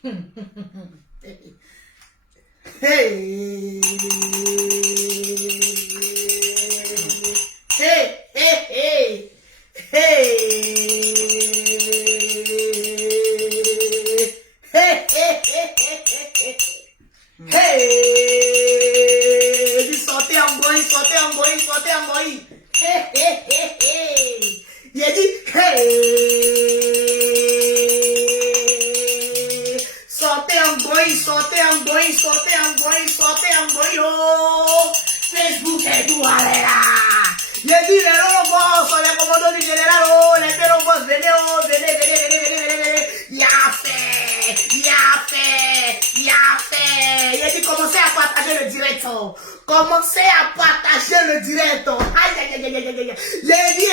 Hey. Hey, hey, hey. Hey. Hey, hey, hey, hey. Hey. Sortez en bruit, sortez en bruit, sortez en bruit. Hey, hey, hey, hey. Il a dit hey. Sortez en bruit, sortez en bruit, sortez en bruit, sortez en bruit. Oh. Facebook est tout à là. Il a dit les lobos, les commandos du général, oh, les lobos, venez, oh, venez, venez, venez, venez, venez, venez. Il a fait, il a fait, il a fait. Il a dit commencez à partager le direct. Oh. Commencez à partager le direct. Oh. Aïe, aïe, aïe, aïe, aïe, aïe. Il a dit,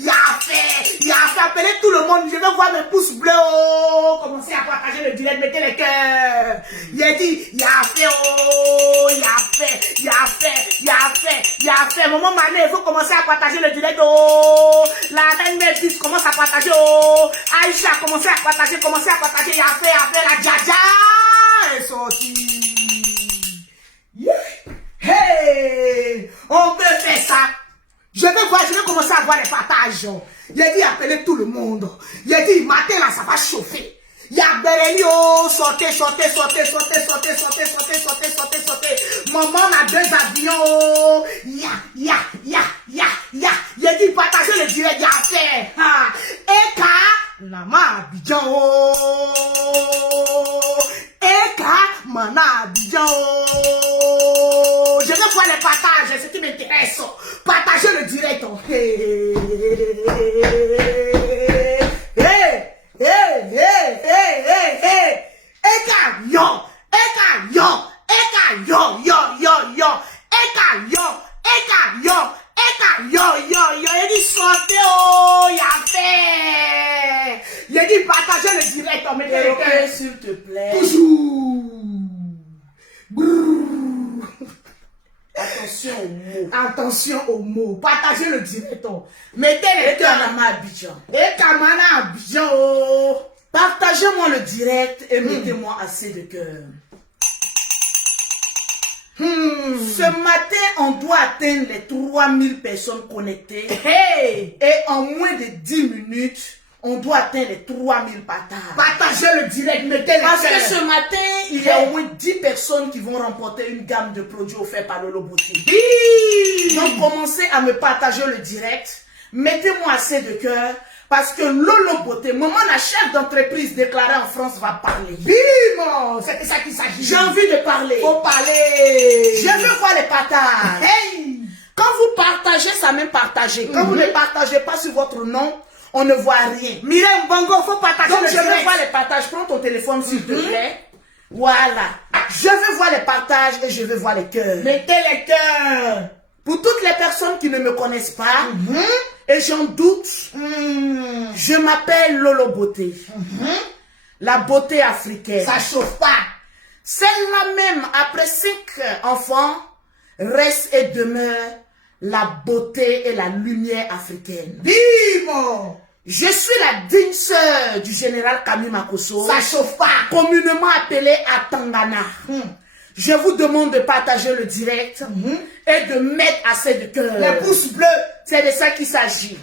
il a fait, appelez tout le monde. Je veux voir mes pouces bleus. Oh. Commencez à partager le direct, mettez les cœurs. Il a dit, il a fait, oh, il a fait, il a fait, il a fait, il a fait. Maman Mané, il faut commencer à partager le direct. Oh. La reine Métis commence à partager. Oh. Aïcha, commencez à partager, commencez à partager. Il a fait, la Djaja est sortie. Yeah. Hey, on peut faire ça. Je vais voir, je vais commencer à voir les partages. Il a dit appeler tout le monde. Il a dit matin là ça va chauffer. Il y a Berelio, sortez, sortez, sortez, sortez, sortez, sortez, sortez, sortez, sortez, sortez. Maman a 2 avions. Ya. Il a dit partagez le direct, il a fait. Eka, Nama Abidjan. Eka, Mana Abidjan. Je veux voir les partages, c'est ce qui m'intéresse. Partagez le direct. Eka yo. Il dit sortez, oh, il a fait. Il a dit partagez le direct, mettez le cœur, s'il te plaît. Bonjour. Attention aux mots. Attention aux mots. Partagez le direct. Mettez les cœurs. Et Kamana Abidjan. Partagez-moi le direct et mettez-moi assez de cœur. Ce matin, on doit atteindre les 3000 personnes connectées. Hey. Et en moins de 10 minutes, on doit atteindre les 3000 partages. Partagez le direct, mettez les Parce que ce matin, il y a au moins 10 personnes qui vont remporter une gamme de produits offerts par Lolo Beauté. Donc, commencez à me partager le direct. Mettez-moi assez de cœur. Parce que Lolo Beauté, maman la chef d'entreprise déclarée en France va parler. Bim! C'est de ça qu'il s'agit. J'ai envie de parler. Faut parler. Je veux voir les partages. Hey! Quand vous partagez, ça même partager. Quand vous ne partagez pas sur votre nom, on ne voit rien. Mireille Bongo, faut partager. Donc je veux voir les partages. Prends ton téléphone s'il te plaît. Voilà. Je veux voir les partages et je veux voir les cœurs. Mettez les cœurs. Pour toutes les personnes qui ne me connaissent pas, et j'en doute, je m'appelle Lolo Beauté. La beauté africaine. Ça chauffe pas. Celle-là même, après 5 enfants, reste et demeure la beauté et la lumière africaine. Bim! Je suis la digne sœur du général Kami Makosso. Ça chauffe pas. Communément appelée Atangana. Je vous demande de partager le direct et de mettre assez de cœur. Les pouces bleus, c'est de ça qu'il s'agit.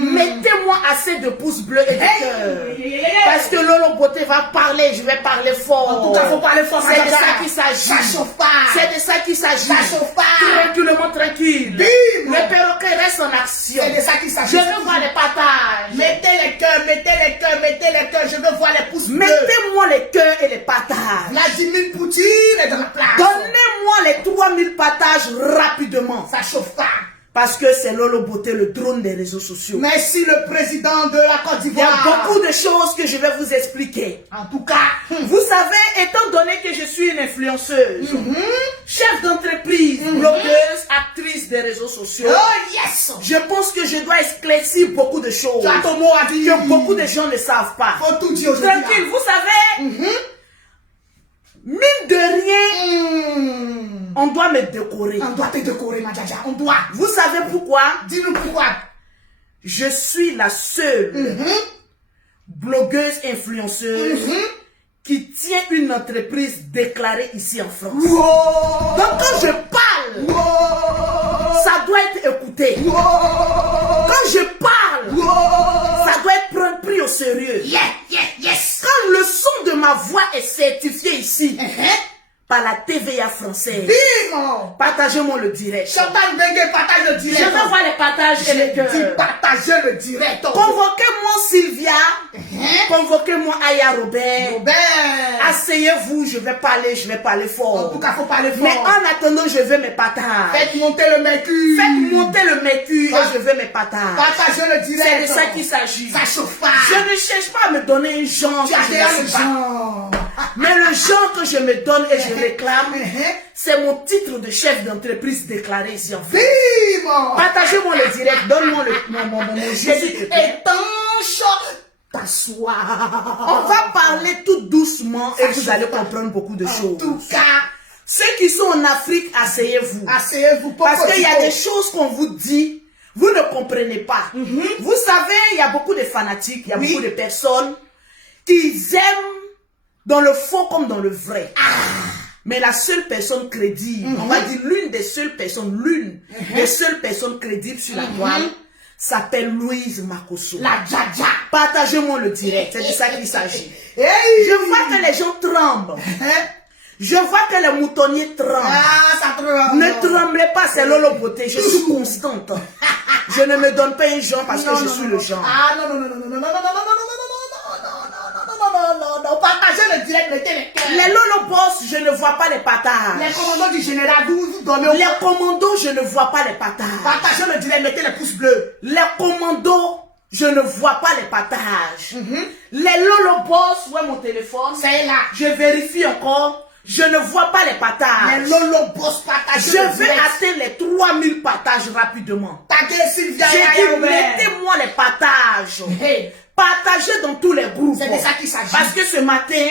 Mettez-moi assez de pouces bleus et de cœur. Parce que Lolo Beauté va parler, je vais parler fort. En tout cas, il faut parler fort. C'est de ça qu'il s'agit. Ça chauffe pas. C'est de ça qu'il s'agit. Ça chauffe pas. Tranquillement, tranquille. Bim. Le perroquet reste en action. C'est de ça qu'il s'agit. Je veux voir les partages. Mettez les cœurs, mettez les cœurs, mettez les cœurs. Je veux voir les pouces bleus. Mettez-moi les cœurs et les partages. Vladimir Poutine est dans la place. Donnez-moi les 3000 partages rapidement. Ça chauffe pas. Parce que c'est Lolo Beauté, le drone des réseaux sociaux. Merci le président de la Côte d'Ivoire. Il y a beaucoup de choses que je vais vous expliquer. En tout cas, vous savez, étant donné que je suis une influenceuse, chef d'entreprise, blogueuse, actrice des réseaux sociaux, je pense que je dois éclaircir beaucoup de choses. Tu as ton mot à dire. Que beaucoup de gens ne savent pas. Faut tout dire aujourd'hui. Tranquille, vous savez, mine de rien, on doit me décorer. On doit te décorer, ma Djaja. On doit. Vous savez pourquoi? Dis-nous pourquoi. Je suis la seule blogueuse influenceuse détiens une entreprise déclarée ici en France. Donc quand je parle, ça doit être écouté. Quand je parle, ça doit être pris au sérieux. Yes. Quand le son de ma voix est certifié ici, par la TVA française. Partagez-moi le direct. Chantal Bengue, partage le direct. Je veux voir les partages et les cœurs. Partagez le direct. Convoquez-moi Sylvia. Convoquez-moi Aya Robert. Asseyez-vous, je vais parler fort. En tout cas, faut parler fort. Mais en attendant, je veux mes partages. Faites monter le mercure. Et je veux mes partages. Partagez le direct. C'est de ça qu'il s'agit. Ça chauffe pas. Je ne cherche pas à me donner un genre. Tu as déjà le genre. Mais le genre que je me donne et je réclame, c'est mon titre de chef d'entreprise déclaré ici en France. Partagez-moi le direct, donne-moi mon étanche, t'asseoir. On va parler tout doucement et vous allez comprendre beaucoup de choses. En tout cas, ceux qui sont en Afrique, asseyez-vous. Asseyez-vous. Parce qu'il y a des choses qu'on vous dit, vous ne comprenez pas. Vous savez, il y a beaucoup de fanatiques, il y a beaucoup de personnes qui aiment dans le faux comme dans le vrai. Mais la seule personne crédible, on va dire l'une des seules personnes, des seules personnes crédibles sur la toile, s'appelle Louise Makosso. La Djadja. Partagez-moi le direct, c'est de ça qu'il s'agit. Je vois que les gens tremblent. Je vois que les moutonniers tremblent. Ça tremble. Ne tremblez pas, c'est Lolo Beauté. Je suis constante. Je ne me donne pas un genre parce que je suis le genre. Non, partagez le direct, mettez les cœurs. Les Lolo Boss, je ne vois pas les partages. Les commandos du général, vous donnez. Les commandos, je ne vois pas les partages. Partagez le direct, mettez les pouces bleus. Les commandos, je ne vois pas les partages. Les Lolo Boss, où est mon téléphone? C'est là. Je vérifie encore. Je ne vois pas les partages. Les Lolo Boss partagez. Je vais atteindre les 3000 partages rapidement. Taguez Sylvia. J'ai dit, mettez-moi les partages. Partagez dans tous les groupes. C'est de ça qu'il s'agit. Parce que ce matin,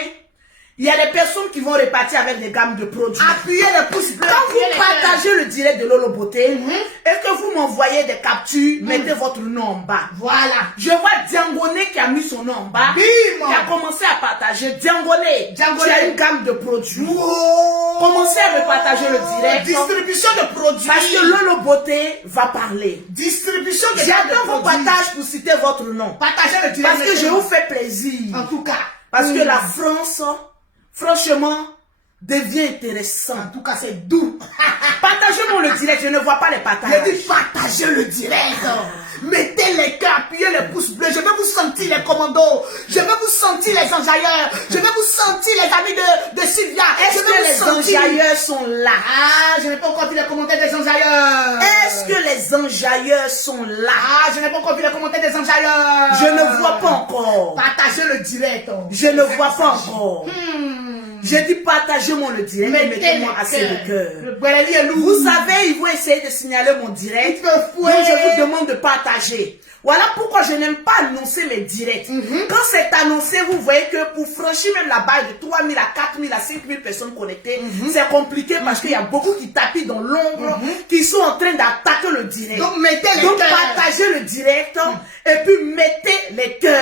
il y a des personnes qui vont repartir avec des gammes de produits. Appuyez le pouce bleu. Quand vous partagez le direct de Lolo Beauté, et que vous m'envoyez des captures, mettez votre nom en bas. Voilà. Je vois Diangone qui a mis son nom en bas. Qui a commencé à partager. Diangone. Tu as une gamme de produits. Commencez à repartager le direct. Distribution de produits. Parce que Lolo Beauté va parler. Distribution de J'attends vos partages pour citer votre nom. Partagez le direct. Parce que je vous fais plaisir. En tout cas. Parce que la France, franchement, devient intéressant. En tout cas, c'est doux. Partagez-moi le direct, je ne vois pas les partages. Je dis partagez le direct. Mettez les cœurs, appuyez les pouces bleus. Je vais vous sentir les commandos. Je vais vous sentir les enjailleurs. Je vais vous sentir les amis de Sylvia. Est-ce que les enjailleurs sont là? Je n'ai pas encore vu les commentaires des enjailleurs. Est-ce que les enjailleurs sont là? Je n'ai pas encore vu les commentaires des enjailleurs. Je ne vois pas encore. Partagez le direct. Je ne vois pas encore. J'ai dit partagez-moi le direct, mettez-moi assez de cœur. Vous savez, ils vont essayer de signaler mon direct. Donc je vous demande de partager. Voilà pourquoi je n'aime pas annoncer mes directs. Quand c'est annoncé, vous voyez que pour franchir même la barre de 3000 à 4000 à 5000 personnes connectées, c'est compliqué parce qu'il y a beaucoup qui tapent dans l'ombre, qui sont en train d'attaquer le direct. Donc mettez les cœurs. Donc partagez le direct et puis mettez les cœurs.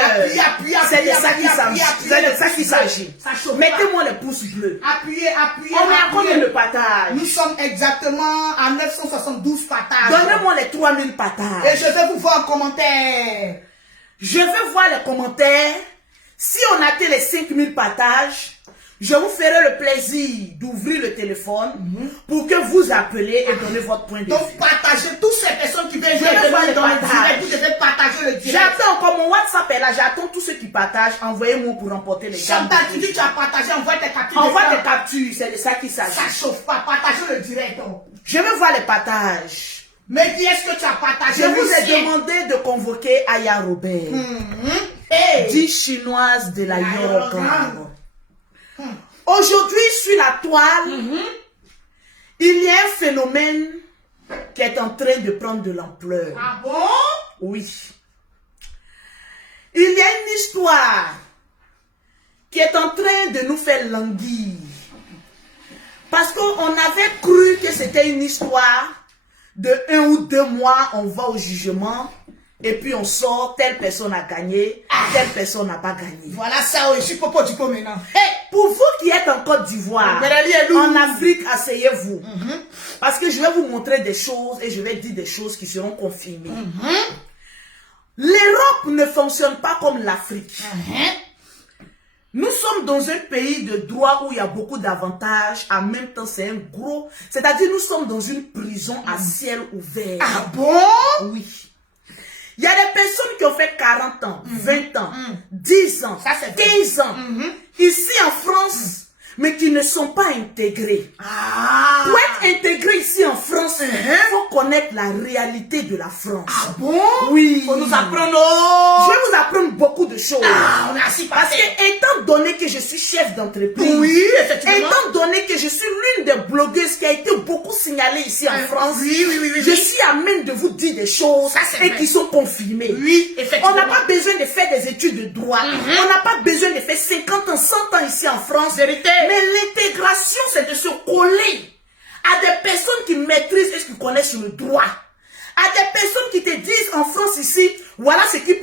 C'est de ça qu'il s'agit. C'est de ça qu'il s'agit. Mettez-moi les pouces bleus. Appuyez. On est à combien de partages? Nous sommes exactement à 972 partages. Donnez-moi les 3000 partages. Et je vais vous voir en commentaire. Je veux voir les commentaires. Si on atteint les 5000 partages, je vous ferai le plaisir d'ouvrir le téléphone pour que vous appelez et donnez votre point de vue. Donc partagez toutes ces personnes qui veulent voir dans le direct. Vous devez partager le direct. J'attends encore mon WhatsApp est là. J'attends tous ceux qui partagent. Envoyez-moi pour remporter les gammes. Chantal, tu dis que tu as partagé. Envoie tes captures. Envoie tes captures. C'est de ça qu'il s'agit. Ça chauffe pas. Partagez le direct. Je veux voir les partages. Mais qui est-ce que tu as partagé? Je vous ai demandé de convoquer Aya Robert, dit chinoise de la Yorokang. Aujourd'hui, sur la toile, il y a un phénomène qui est en train de prendre de l'ampleur. Ah bon? Oui. Il y a une histoire qui est en train de nous faire languir. Parce qu'on avait cru que c'était une histoire de 1 ou 2 mois, on va au jugement, et puis on sort, telle personne a gagné, telle personne n'a pas gagné. Voilà ça, je suis popo du pot maintenant. Hey, Pour vous qui êtes en Côte d'Ivoire, en Afrique, asseyez-vous. Parce que je vais vous montrer des choses et je vais dire des choses qui seront confirmées. L'Europe ne fonctionne pas comme l'Afrique. Nous sommes dans un pays de droit où il y a beaucoup d'avantages. En même temps, c'est un gros... C'est-à-dire, nous sommes dans une prison à ciel ouvert. Ah bon? Oui. Il y a des personnes qui ont fait 40 ans, 20 ans, 10 ans, 15 ans, ici en France, mais qui ne sont pas intégrés. Pour être intégré ici en France, il faut connaître la réalité de la France. Ah bon? Oui. Faut nous apprendre. Je vais vous apprendre beaucoup de choses. Merci, parce que étant donné que je suis chef d'entreprise, oui, effectivement. Étant donné que je suis l'une des blogueuses qui a été beaucoup signalée ici en France, je suis amène de vous dire des choses qui sont confirmées. Oui, effectivement. On n'a pas besoin de faire des études de droit. On n'a pas besoin de faire 50 ans, 100 ans ici en France. Vérité. Mais l'intégration, c'est de se coller à des personnes qui maîtrisent et qui connaissent sur le droit. À des personnes qui te disent en France ici, voilà ce qu'il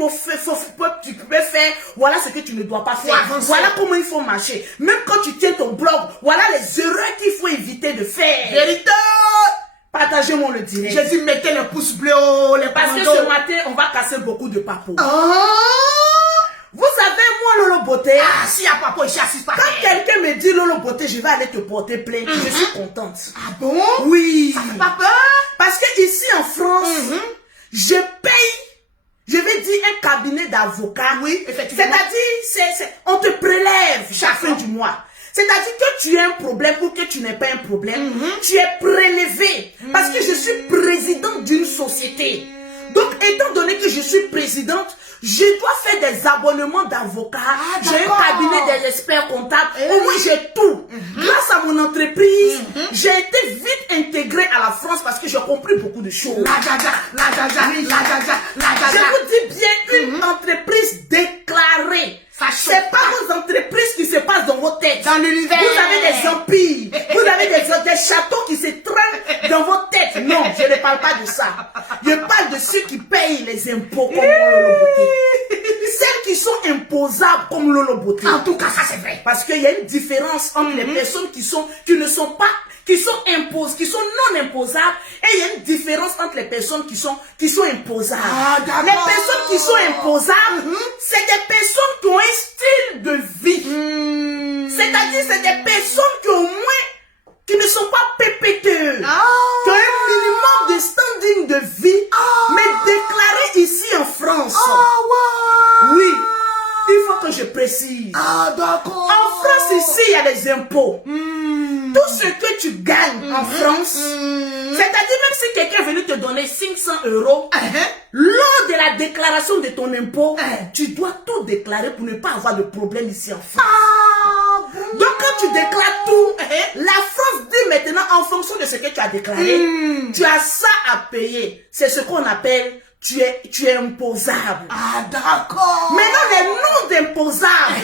tu peux faire, voilà ce que tu ne dois pas faire, voilà comment il faut marcher. Même quand tu tiens ton blog, voilà les erreurs qu'il faut éviter de faire. Vérité. Partagez-moi le direct. J'ai dit mettez le pouce bleu, les parce que ce matin, on va casser beaucoup de papos. Vous savez, moi, Lolo Beauté, si y a papa ici assis par quand quelqu'un me dit Lolo Beauté, je vais aller te porter plainte, je suis contente. Ah bon? Oui. Ça fait pas peur? Parce que ici en France, je paye, je vais dire un cabinet d'avocats. Oui, effectivement. C'est-à-dire, on te prélève chaque fin du mois. C'est-à-dire que tu as un problème ou que tu n'as pas un problème, tu es prélevé. Parce que je suis présidente d'une société. Donc, étant donné que je suis présidente, je dois faire des abonnements d'avocats. J'ai un cabinet des experts comptables. Au moins, j'ai tout. Grâce à mon entreprise, j'ai été vite intégrée à la France parce que j'ai compris beaucoup de choses. Je vous dis bien, une entreprise déclarée. C'est pas vos entreprises qui se passent dans vos têtes. Dans l'univers. Vous avez des empires. Vous avez des châteaux qui se traînent dans vos têtes. Non, je ne parle pas de ça. Je parle de ceux qui payent les impôts comme Lolo Beauté. Celles qui sont imposables comme Lolo Beauté. En tout cas, ça c'est vrai. Parce qu'il y a une différence entre les personnes qui sont non imposables, et il y a une différence entre les personnes qui sont imposables. Les personnes qui sont imposables, c'est des personnes qui ont un style de vie. C'est-à-dire, c'est des personnes qui au moins, qui ne sont pas pépéteux, qui ont un minimum de standing de vie, mais déclaré ici en France. Oui. Il faut que je précise. D'accord. En France, ici, il y a des impôts. Tout ce que tu gagnes en France, c'est-à-dire même si quelqu'un est venu te donner 500 €, lors de la déclaration de ton impôt, tu dois tout déclarer pour ne pas avoir de problème ici en France. Donc quand tu déclares tout, la France dit maintenant en fonction de ce que tu as déclaré, tu as ça à payer. C'est ce qu'on appelle tu es imposable. D'accord. Maintenant, les noms d'imposables,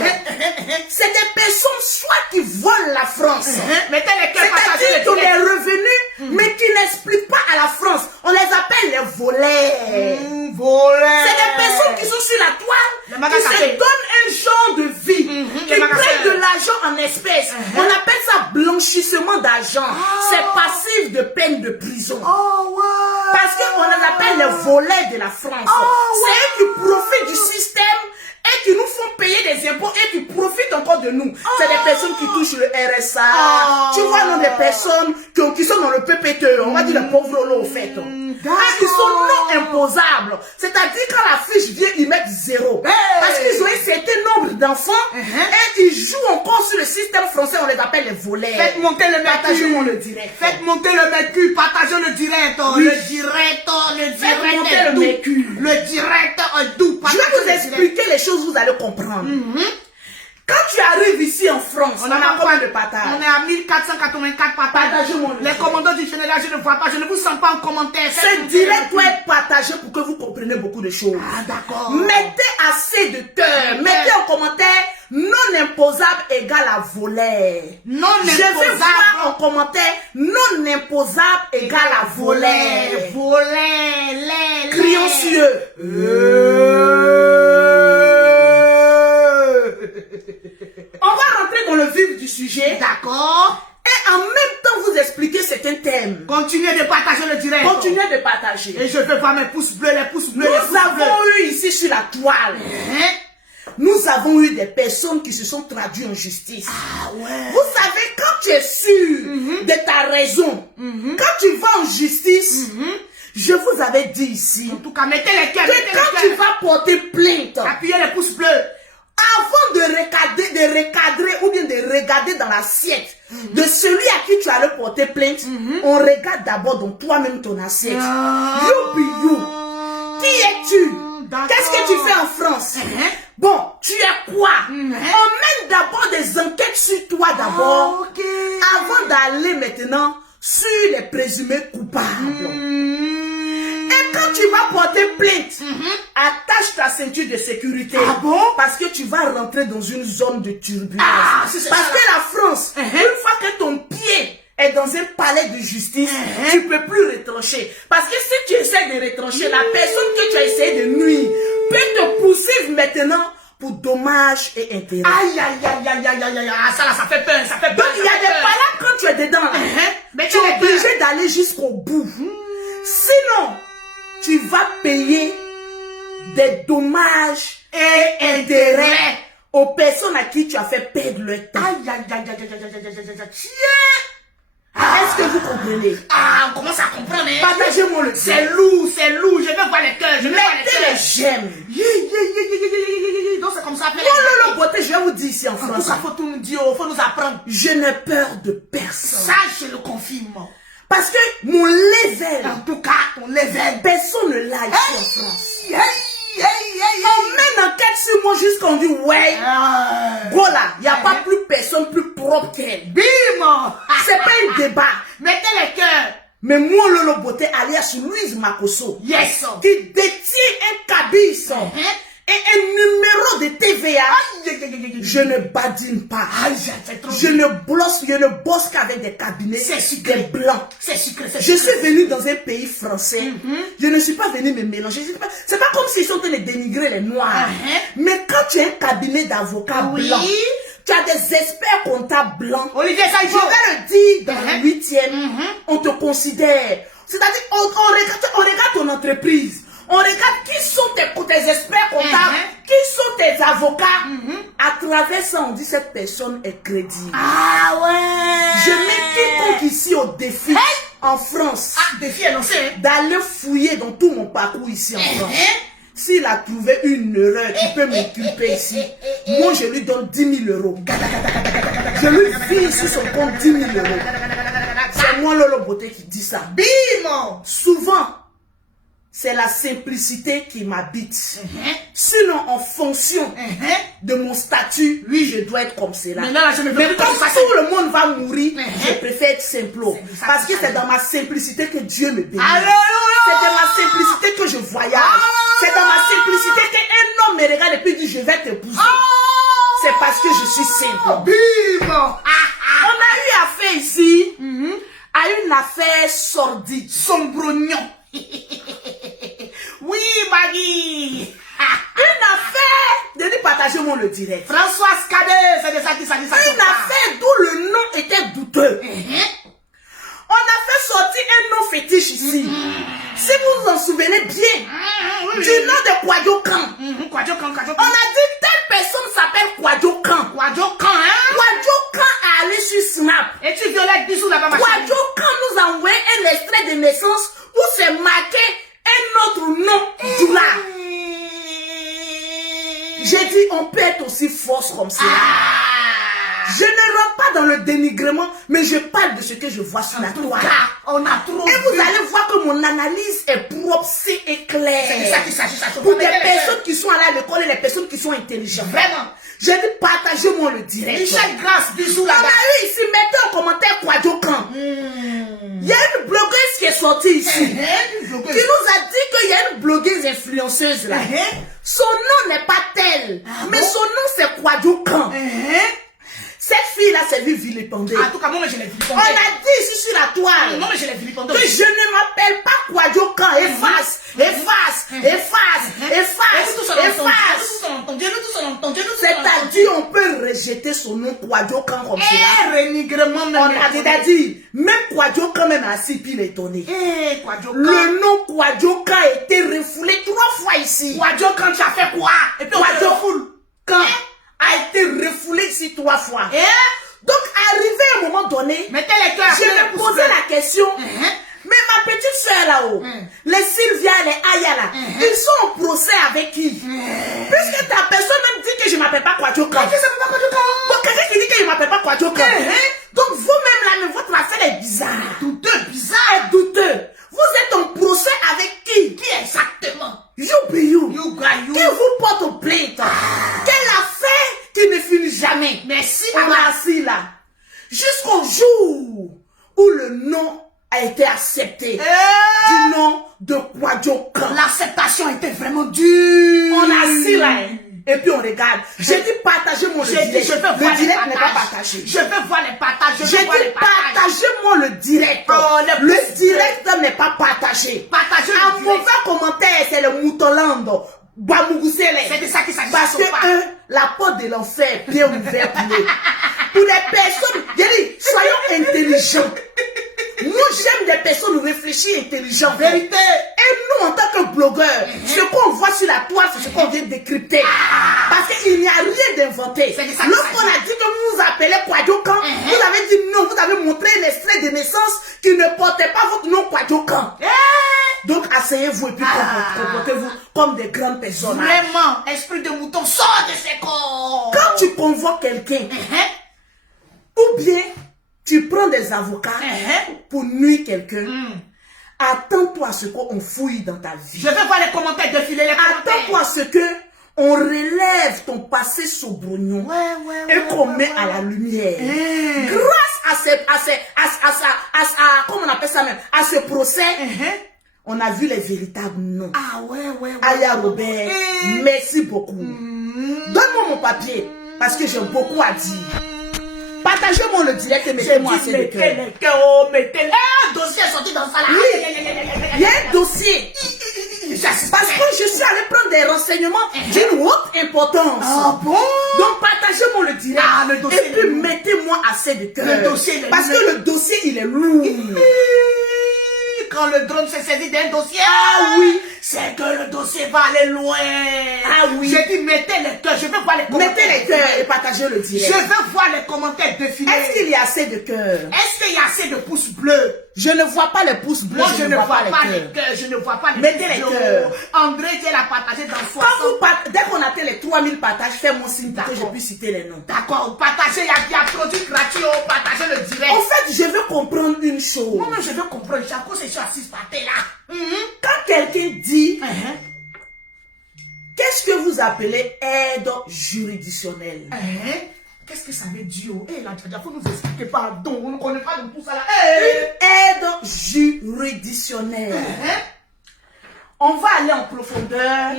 c'est des personnes soit qui volent la France, c'est-à-dire qui ont des revenus, mais qui n'expliquent pas à la France. On les appelle les voleurs. C'est des personnes qui sont sur la toile, qui se donnent un genre de vie, qui prennent de l'argent en espèces. On appelle ça blanchissement d'argent. C'est passif de peine de prison. Parce qu'on les appelle les voleurs de la France. C'est eux qui profitent du système et qui nous font payer des impôts et qui profitent encore de nous. C'est des personnes qui touchent le RSA. Tu vois, non, des personnes qui sont dans le PPTE. On va dire les pauvres lots au fait. Qui sont non imposables. C'est-à-dire quand la fiche vient, ils mettent 0. Parce qu'ils ont un certain nombre d'enfants et ils jouent encore sur le système français. On les appelle les voleurs. Faites monter le mercure. Partagez-moi le direct. Faites monter le mercure. Partagez le direct. Oui. Le direct. Faites monter le mercure. Le direct doux. Je vais vous expliquer les choses, vous allez comprendre. Quand tu arrives ici en France, on a combien de partages? On est à 1484 partages. Les commandants du général, je ne vois pas, je ne vous sens pas en commentaire. Ce direct doit être partagé pour que vous compreniez beaucoup de choses. D'accord. Mettez assez de cœur. Mettez en commentaire non imposable égale à voleur. Non Je vais imposable. voir en commentaire non imposable égale à voleur. Voleur. Crions cieux. On va rentrer dans le vif sujet. D'accord. Et en même temps, vous expliquez certains thèmes. Continuez de partager le direct. Continuez de partager. Et je veux voir mes pouces bleus, les pouces bleus. Nous avons eu ici sur la toile. Nous avons eu des personnes qui se sont traduites en justice. Ah ouais. Vous savez, quand tu es sûr de ta raison, quand tu vas en justice, je vous avais dit ici, En tout cas, mettez les cœurs. que quand tu vas porter plainte, Appuyez les pouces bleus. avant de recadrer ou bien de regarder dans l'assiette de celui à qui tu allais porter plainte, on regarde d'abord dans toi-même ton assiette. You be you. Qui es-tu? Qu'est-ce que tu fais en France? Bon, tu es quoi? On mène d'abord des enquêtes sur toi d'abord, avant d'aller maintenant sur les présumés coupables. Et quand tu vas porter plainte, attache ta ceinture de sécurité. Ah bon? Parce que tu vas rentrer dans une zone de turbulence. C'est Parce ça. que la France, une fois que ton pied est dans un palais de justice, tu ne peux plus retrancher. Parce que si tu essaies de retrancher, la personne que tu as essayé de nuire peut te poursuivre maintenant pour dommages et intérêts. Aïe, aïe, aïe, aïe, aïe, aïe, aïe, ça là, ça fait peur, ça fait peur. Donc il y a des palais quand tu es dedans. Là. Mais Tu es obligé d'aller jusqu'au bout. Sinon, tu vas payer des dommages et intérêts aux personnes à qui tu as fait perdre le temps. Aïe, aïe, aïe, aïe, aïe, aïe, aïe, aïe, aïe. Est-ce que vous comprenez? Ah, on commence à comprendre, hein. Partagez-moi le C'est lourd, je veux voir les cœurs, je veux voir les Mettez cœurs. les j'aime. Donc c'est comme ça, après Oh non, beauté, je vais vous dire ici en En tout France. cas, faut tout nous dire, faut nous apprendre. Je n'ai peur de personne. Ça, je le confirme. Parce que mon level, En tout cas, on level. personne ne l'a ici en France. Hey, hey, hey, hey, On mène enquête sur moi jusqu'à on dit ouais. Voilà, il n'y a pas plus personne plus propre qu'elle. Bim! C'est pas un débat. Mettez les cœurs. Mais moi, Lolo Beauté, alias Louise Makosso, Yes. qui détient un cabis et un numéro de TVA, je ne badine pas. Aïe, c'est trop. Je ne bosse qu'avec des cabinets, C'est sucré. des blancs. C'est sucré, c'est Je sucré. suis venu dans un pays français. Je ne suis pas venu me mélanger. C'est pas comme s'ils sont en train de dénigrer les noirs. Mais quand tu as un cabinet d'avocats Oui. blancs, tu as des experts comptables blancs. Olivier Je Saïfo. vais le dire dans le 8e, on te considère. C'est-à-dire, on regarde ton entreprise. On regarde qui sont tes experts comptables, qui sont tes avocats. À travers ça, on dit cette personne est crédible. Ah ouais. Je mets quiconque ici au défi en France Ah, défi énoncé. d'aller fouiller dans tout mon parcours ici en France. S'il a trouvé une erreur qui peut m'inculper ici, moi je lui donne 10 000 euros. Je lui file sur son compte 10 000 euros. C'est moi Lolo Beauté qui dit ça. Bim! Souvent, c'est la simplicité qui m'habite. Sinon, en fonction de mon statut, oui, je dois être comme cela. Mais non, je ne veux Mais plus comme que ça, tout le monde va mourir, je préfère être simplo. C'est ça Parce que que ça c'est dit. dans ma simplicité que Dieu me bénit. Alléluia! C'est dans ma simplicité que je voyage. C'est dans ma simplicité qu'un homme me regarde et puis dit je vais t'épouser. C'est parce que je suis simple. Bim! On a eu affaire ici à une affaire sordide. Sombrognon. Oui, Maggie. Une affaire, Denis, partagez-moi le direct. Françoise Cadet, c'est de ça qui s'agit. Une affaire d'où le nom était douteux. On a fait sortir un nom fétiche ici. Si vous vous en souvenez bien, du nom de Kwadjo Khan. On a dit telle personne s'appelle Kwadjo Khan. Kwadjo Khan, hein? Kwadjo Khan est allé sur Snap. Et tu Violette Bissou là-bas, ma Kwadjo Khan nous a envoyé un extrait de naissance où c'est marqué un autre nom, Djoula. J'ai dit, on peut être aussi force comme ça. Je ne rentre pas dans le dénigrement, mais je parle de ce que je vois sur la toile. On a trop. Et vous allez voir que mon analyse est propre, c'est et clair. C'est de ça qu'il s'agit, ça. Pour des personnes qui sont allées à l'école et les personnes qui sont intelligentes. Vraiment. J'ai dit, partagez-moi le direct. Michel Grasse, bisous On là-bas. a eu ici, mettez en commentaire Kwadjo Khan. Il y a une blogueuse qui est sortie ici, qui nous a dit qu'il y a une blogueuse influenceuse là. Son nom n'est pas tel, mais son nom c'est Kwadjo Khan. Cette fille l'a servi vilipendé. En tout cas, moi, je l'ai vilipendé. On a dit ici sur la toile. Non, mais je l'ai vilipendé. Que je ne m'appelle pas Kwadjo Kan. Efface. C'est-à-dire, on peut rejeter son nom Kwadjo Kan comme cela. Renigrement, On a déjà dit, même Kwadjo Kan même assis, puis il est étonné. Le nom Kwadjo Kan a été refoulé 3 fois ici. Kwadjo Kan, tu as fait quoi? Et puis Kwadjo Kan a été refoulé ici 3 fois. Donc, arrivé à un moment donné, je me posais la question, mais ma petite soeur là-haut, les Sylvia, les Ayala, ils sont en procès avec qui? Puisque ta personne même dit que je ne m'appelle pas Kwadjo Kan. Quelqu'un qui dit que je ne m'appelle pas Kwadjo Kan. Donc, vous-même là, votre affaire est bizarre. Douteux. Vous êtes en procès avec qui? Qui exactement? You. Qui vous porte plainte? Quelle affaire qui ne finit jamais? Merci, on a assis là. Jusqu'au jour où le nom a été accepté. Du nom de Kwadjo Kan. L'acceptation était vraiment dure. On a assis là. Et puis on regarde. J'ai dit partagez mon le direct. Je veux voir le direct n'est pas partagé. Je veux voir les partages. J'ai dit partagez-moi le direct. Le direct n'est pas partagé. Partagez le un direct. mauvais commentaire, c'est le Moutolando. C'est de ça qu'il s'agit. Parce que la porte de l'enfer est bien ouverte pour les personnes. J'ai dit, soyons intelligents. Moi, j'aime des personnes réfléchies, intelligentes. Vérité. Et nous, en tant que blogueurs, ce qu'on voit sur la toile, c'est ce qu'on vient de décrypter. Parce qu'il n'y a rien d'inventé. Lorsqu'on a dit que vous vous appelez Kwadjo Kan, vous avez dit non, vous avez montré un extrait de naissance qui ne portait pas votre nom Kwadjo Kan. Donc, asseyez-vous et puis comportez-vous comme des grandes personnes. Vraiment, esprit de mouton, sort de ses corps. Quand tu convoques quelqu'un, ou bien tu prends des avocats pour nuire quelqu'un, attends-toi à ce qu'on fouille dans ta vie. Je vais voir les commentaires défiler. Attends-toi à ce que on relève ton passé saubrognon et qu'on met à la lumière. Grâce à comment on appelle ça même, à ce procès, on a vu les véritables noms. Aya Robert, merci beaucoup. Donne-moi mon papier, parce que j'ai beaucoup à dire. Partagez-moi le direct et mettez-moi assez de cœur. Mettez-le. Un dossier est sorti dans ça là. Il y a un dossier. Parce que je suis allé prendre des renseignements d'une haute importance. Ah bon? Donc partagez-moi le direct. Et puis mettez-moi assez de cœur. Parce que le dossier il est lourd. Quand le drone s'est saisi d'un dossier, c'est que le dossier va aller loin. J'ai dit mettez les cœurs, je veux voir les commentaires. Mettez les cœurs et partagez le direct. Je veux voir les commentaires défiler. Est-ce qu'il y a assez de cœurs? Est-ce qu'il y a assez de pouces bleus? Je ne vois pas les pouces bleus. Moi, je ne vois pas les cœurs. Je ne vois pas les mettez les cœurs. André, tu l'a partagé dans 60. Dès qu'on atteint les 3000 partages, fais-moi signe pour que je puisse citer les noms. D'accord, partagez, il y a produit gratuit, partagez le direct. En fait, je veux comprendre une chose. Moi-même, je veux comprendre. À cause je suis assise par terre là. Quand quelqu'un dit, qu'est-ce que vous appelez aide juridictionnelle? Qu'est-ce que ça veut dire? Là, il faut nous expliquer, pardon, on ne connaît pas de tout ça là. Une aide juridictionnelle. On va aller en profondeur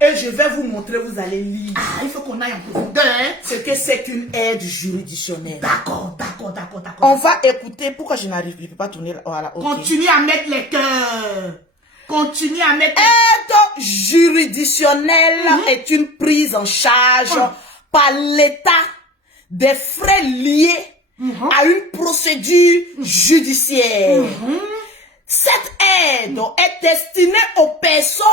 et je vais vous montrer, vous allez lire. Il faut qu'on aille en profondeur. Ce que c'est qu'une aide juridictionnelle. D'accord. On va écouter, pourquoi je n'arrive pas à tourner. Voilà, Continue à mettre les cœurs. Continue à mettre. Aide juridictionnelle est une prise en charge par l'État des frais liés à une procédure judiciaire. Cette aide est destinée aux personnes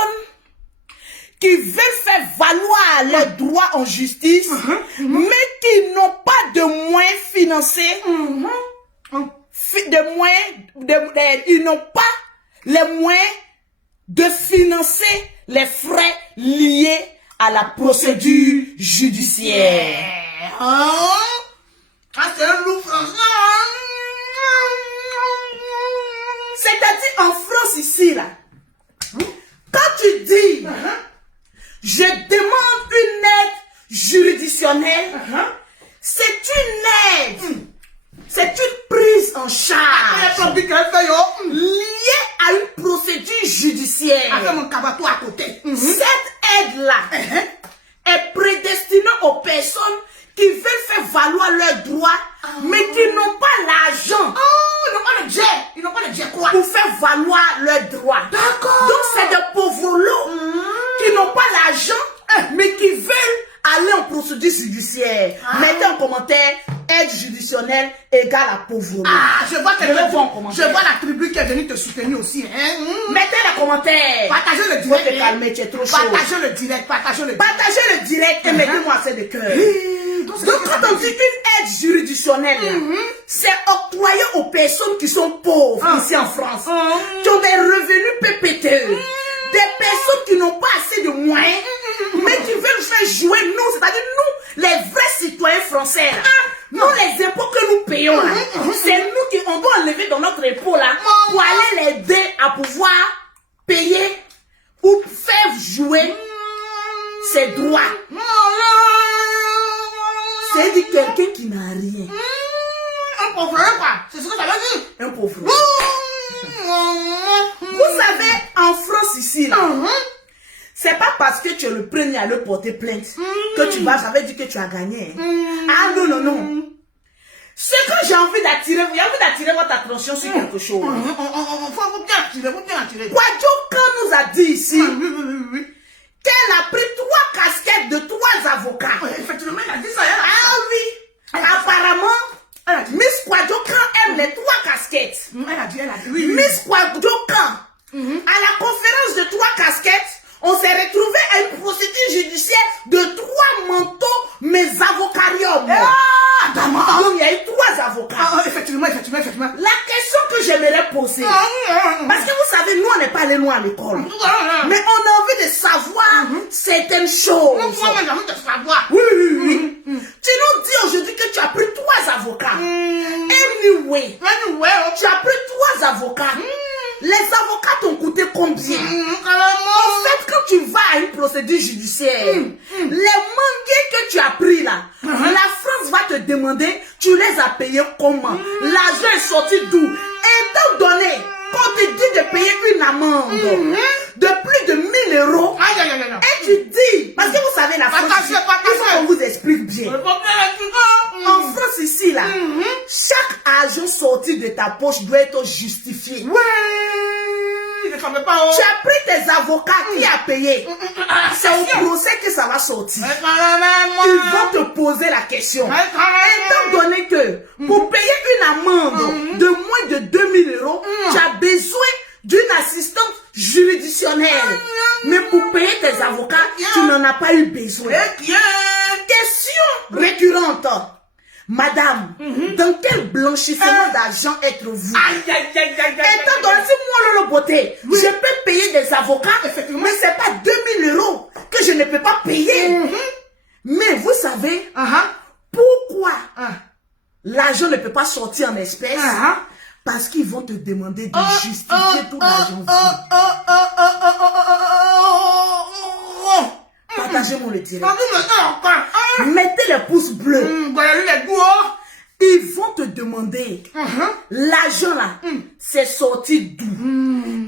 qui veulent faire valoir leurs droits en justice, mais qui n'ont pas de moyens financiers, ils n'ont pas les moyens de financer les frais liés à la procédure judiciaire. C'est un loup français. C'est-à-dire en France ici, là, quand tu dis je demande une aide juridictionnelle, c'est une aide, c'est une prise en charge liée à une procédure judiciaire. Cette aide-là est prédestinée aux personnes qui veulent faire valoir leurs droits, mais qui n'ont pas l'argent. Ils n'ont pas le jet. Ils n'ont pas le jet quoi? Pour faire valoir leurs droits. D'accord. Donc c'est des pauvres lots qui n'ont pas l'argent, mais qui veulent aller en procédure judiciaire. Mettez en commentaire aide juridictionnelle égale à pauvre. Je vois la tribu qui est venue te soutenir aussi. Hein? Mettez les commentaires. Partagez le Faut te direct. calmer, tu es trop chaud. Partagez le direct. Partagez le direct et mettez-moi assez de cœur. Donc quand on dit une aide juridictionnelle, c'est octroyé aux personnes qui sont pauvres ici en France, qui ont des revenus PPTE. Des personnes qui n'ont pas assez de moyens, mais qui veulent faire jouer nous, c'est-à-dire nous, les vrais citoyens français. Nous, les impôts que nous payons, là, c'est nous qui on doit enlever dans notre impôt là, pour aller l'aider à pouvoir payer ou faire jouer ses droits. C'est dit quelqu'un qui n'a rien. Un pauvre quoi? C'est ce que ça veut dire? Un pauvre. Vous savez, en France ici, là, c'est pas parce que tu es le premier à le porter plainte que tu vas, ça veut dire que tu as gagné. Ah non, non, non. Ce que j'ai envie d'attirer, vous avez envie d'attirer votre attention sur quelque chose. Faut bien attirer. Kwadjo Khan nous a dit ici qu'elle a pris 3 casquettes de 3 avocats. Effectivement, elle a dit ça. Ah oui. Apparemment, Miss Kwadjo Khan aime les 3 casquettes. Elle a dit, oui. Miss Kwadjo Khan, à la conférence de 3 casquettes, on s'est retrouvé à une procédure judiciaire de 3 manteaux, mais avocarium. Donc il y a eu 3 avocats. Effectivement. La question que j'aimerais poser, parce que vous savez, nous on n'est pas allés loin à l'école, mais on a envie de savoir certaines choses. Oui. Tu nous dis aujourd'hui que tu as pris 3 avocats. Anyway, tu as pris 3 avocats. Les avocats t'ont coûté combien? En fait, quand tu vas à une procédure judiciaire, les mangués que tu as pris là, la France va te demander, tu les as payés comment? L'argent est sorti d'où? Étant donné qu'on te dit de payer une amende de plus de 1000 euros, et tu dis, parce que vous savez, la France, il faut qu'on vous explique bien. En France ici là, chaque argent sorti de ta poche doit être justifié. Tu as pris tes avocats, qui a payé? C'est au procès que ça va sortir. Ils vont te poser la question. Étant donné que pour payer une amende de moins de 2000 euros, tu as besoin d'une assistante juridictionnelle. Mais pour payer tes avocats, tu n'en as pas eu besoin. Question récurrente. Madame, dans quel blanchissement d'argent êtes-vous? Étant donné si moi, le beauté, je peux payer des avocats, mais c'est pas 2000 euros que je ne peux pas payer. Mais vous savez, pourquoi l'argent ne peut pas sortir en espèces? Parce qu'ils vont te demander de justifier tout l'argent. Partagez-moi le direct. Mettez les pouces bleus. Ils vont te demander l'argent là, c'est sorti d'où?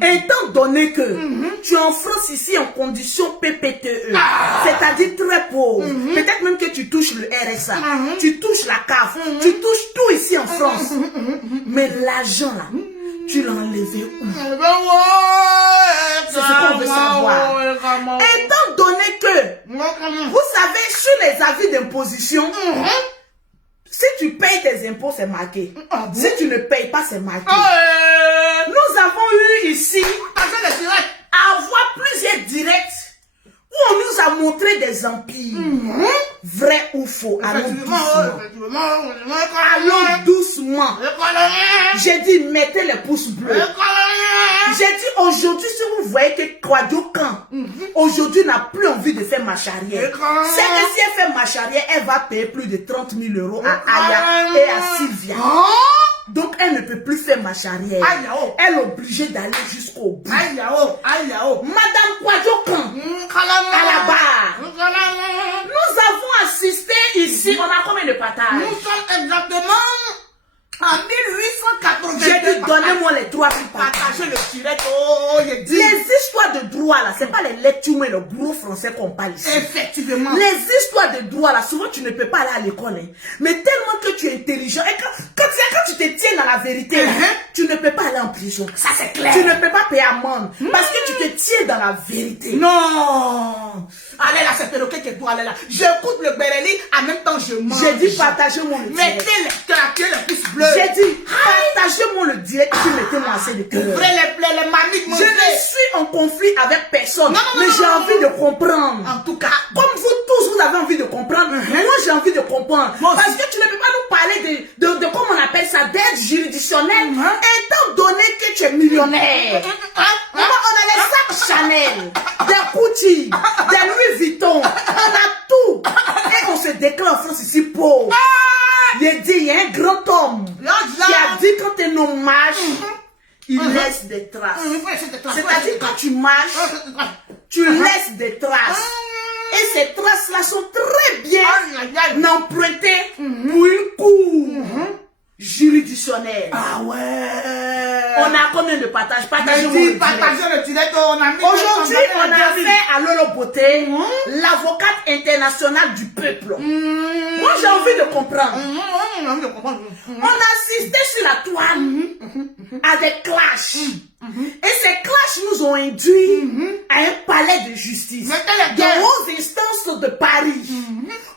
Étant donné que tu es en France ici en condition PPTE, c'est-à-dire très pauvre, peut-être même que tu touches le RSA, tu touches la CAF, tu touches tout ici en France. Mais l'argent là, tu l'as enlevé où? C'est ce qu'on veut savoir. Étant donné que, vous savez, sur les avis d'imposition, si tu payes tes impôts, c'est marqué. Si tu ne payes pas, c'est marqué. Nous avons eu ici, avoir plusieurs directs où on nous a montré des empires. Vrai ou faux? Allons doucement. Allons doucement. J'ai dit, mettez les pouces bleus. J'ai dit, aujourd'hui, si vous voyez que Kwadjo Khan, aujourd'hui, n'a plus envie de faire marche arrière. C'est que si elle fait marche arrière, elle va payer plus de 30 000 euros à Aya et à Sylvia. Donc, elle ne peut plus faire marche arrière. Elle est obligée d'aller jusqu'au bout. Madame Kwadjo Khan, à la barre. Nous avons assisté ici, on a combien de partages? Nous sommes exactement en 1880. J'ai dit, donnez-moi les 3 partages. Partagez le direct. Les histoires histoires de droit, là, c'est pas les lectures, mais le gros français qu'on parle ici. Effectivement. Les histoires de droit, là, souvent, tu ne peux pas aller à l'école. Hein. Mais tellement que tu es intelligent. Et quand tu te tiens dans la vérité, là, tu ne peux pas aller en prison. Ça, c'est clair. Tu ne peux pas payer amende. Parce que tu te tiens dans la vérité. Non. Allez là, c'est perroquet qui doit aller là. J'écoute le Béréli, en même temps je mange. J'ai dit partagez-moi le direct. Mettez les cœurs, les pouces bleus. J'ai dit partagez-moi le direct et puis mettez-moi assez de cœur. Ouvrez les maniques. Je ne suis en conflit avec personne. Mais j'ai envie de comprendre. En tout cas, comme vous tous, vous avez envie de comprendre. Moi, j'ai envie de comprendre. Parce que tu ne peux pas nous parler de comment on appelle ça, d'aide juridictionnelle, étant donné que tu es millionnaire. On a les sacs Chanel, des Gucci, des Louis Vuitton, on a tout. Et on se déclare en France ici pauvre. Il dit, il y a un grand homme qui a dit quand un homme marche, il laisse des traces. C'est-à-dire quand tu marches, tu laisses des traces. Et ces traces-là sont très bien empruntées pour une cour juridictionnelle. Ah ouais. On a combien de partages? Partagez-moi le direct. Aujourd'hui, on a fait à Lolo Beauté l'avocate internationale du peuple. Moi, j'ai envie de comprendre. On a assisté sur la toile à des clashs. Et ces clashs nous ont induits à un palais de justice, des hautes instances de Paris,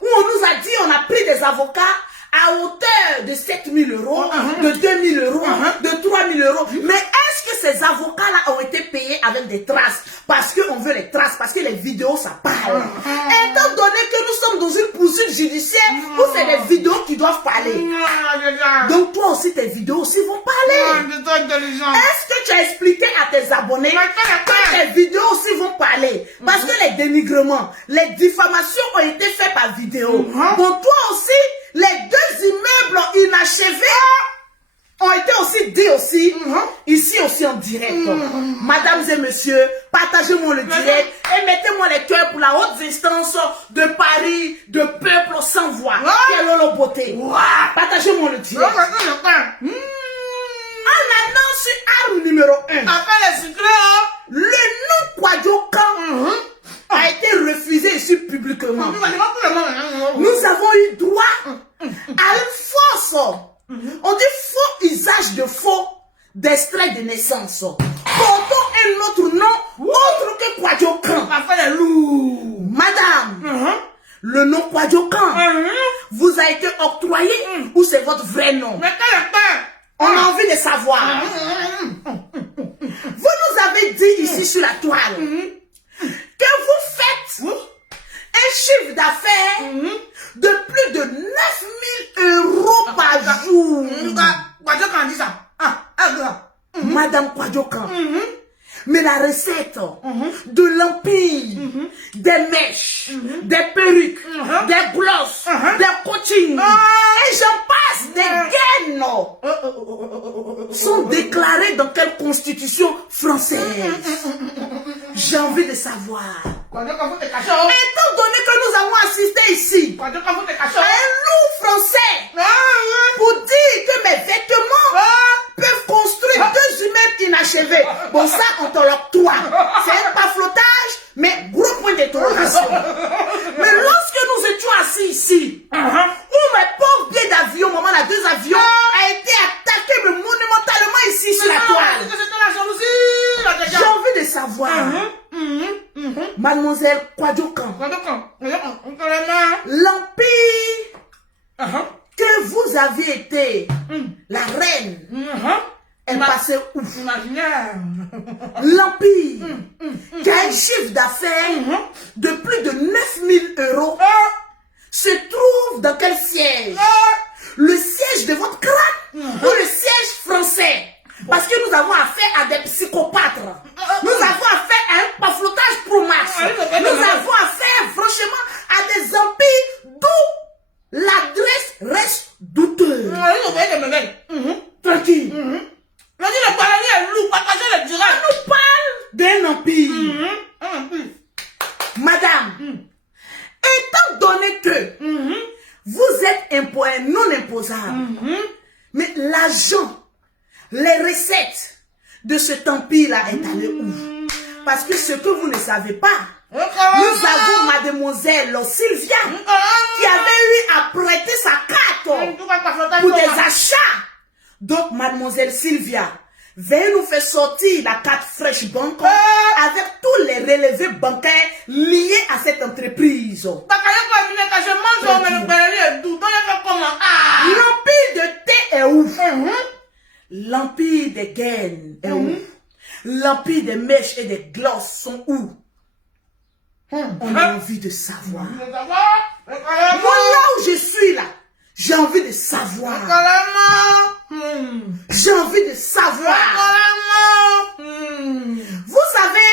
où on nous a dit on a pris des avocats à hauteur de 7 000 euros, de 2 000 euros, de 3 000 euros. Mais est-ce que ces avocats-là ont été payés avec des traces? Parce qu'on veut les traces, parce que les vidéos, ça parle. Étant donné que nous sommes dans une poursuite judiciaire où c'est des vidéos qui doivent parler. Donc toi aussi, tes vidéos aussi vont parler. Est-ce que tu as expliqué à tes abonnés que tes vidéos aussi vont parler? Parce que les dénigrements, les diffamations ont été faits par vidéo. Bon, toi aussi, les deux immeubles inachevés ont été aussi dits aussi, ici aussi en direct. Mesdames et messieurs, partagez-moi le direct et mettez-moi les cœurs pour la haute instance de Paris, de peuple sans voix. Quelle est la beauté. Partagez-moi le direct. En allant sur arme numéro 1, le nom Kwadjokan a été refusé ici publiquement. Nous avons eu droit à une fausse, on dit faux usage de faux d'extrait de naissance. Portons un autre nom autre que Kwadjokan. Madame, le nom Kwadjokan vous a été octroyé ou c'est votre vrai nom? On a envie de savoir. Vous nous avez dit ici sur la toile que vous faites un chiffre d'affaires de plus de 9 000 euros par jour. Madame Kwadjokan. Mais la recette de l'empire, des mèches, des perruques, des glosses, des coachings, et j'en passe, des gaines, sont déclarés dans quelle constitution française? J'ai envie de savoir. Étant donné que nous avons assisté ici à un loup français pour dire que mes vêtements peuvent construire deux immeubles inachevés. Bon, ça, on te l'octroie. C'est un pas flottage, mais gros point d'interrogation. Mais lorsque nous étions assis ici, où mes pauvres billets d'avion, maman, la 2 avions, a été attaqué mais monumentalement ici sur la toile. J'ai envie de savoir, Mademoiselle Kwadjokan, l'empire que vous aviez été la reine, elle passait où? L'empire qui a un chiffre d'affaires de plus de 9 000 euros se trouve dans quel siège? Le siège de votre crâne ou le siège français? Parce que nous avons affaire à des psychopathes. Nous avons affaire à un paflotage pro max. Nous avons affaire franchement à des empires d'où l'adresse reste douteuse. Tranquille. On nous parle d'un empire. Madame, étant donné que vous êtes non imposable, mais l'argent, les recettes de cet empire-là est allé où? Parce que ce que vous ne savez pas, nous avons mademoiselle Sylvia qui avait eu à prêter sa carte pour des achats. Donc, mademoiselle Sylvia, veuillez nous faire sortir la carte Fresh Bank avec tous les relevés bancaires liés à cette entreprise. L'empire de thé est où? L'empire des gaines est où? L'empire des mèches et des glosses sont où? On a envie de savoir. Moi, là où je suis là, j'ai envie de savoir. J'ai envie de savoir. Vous savez,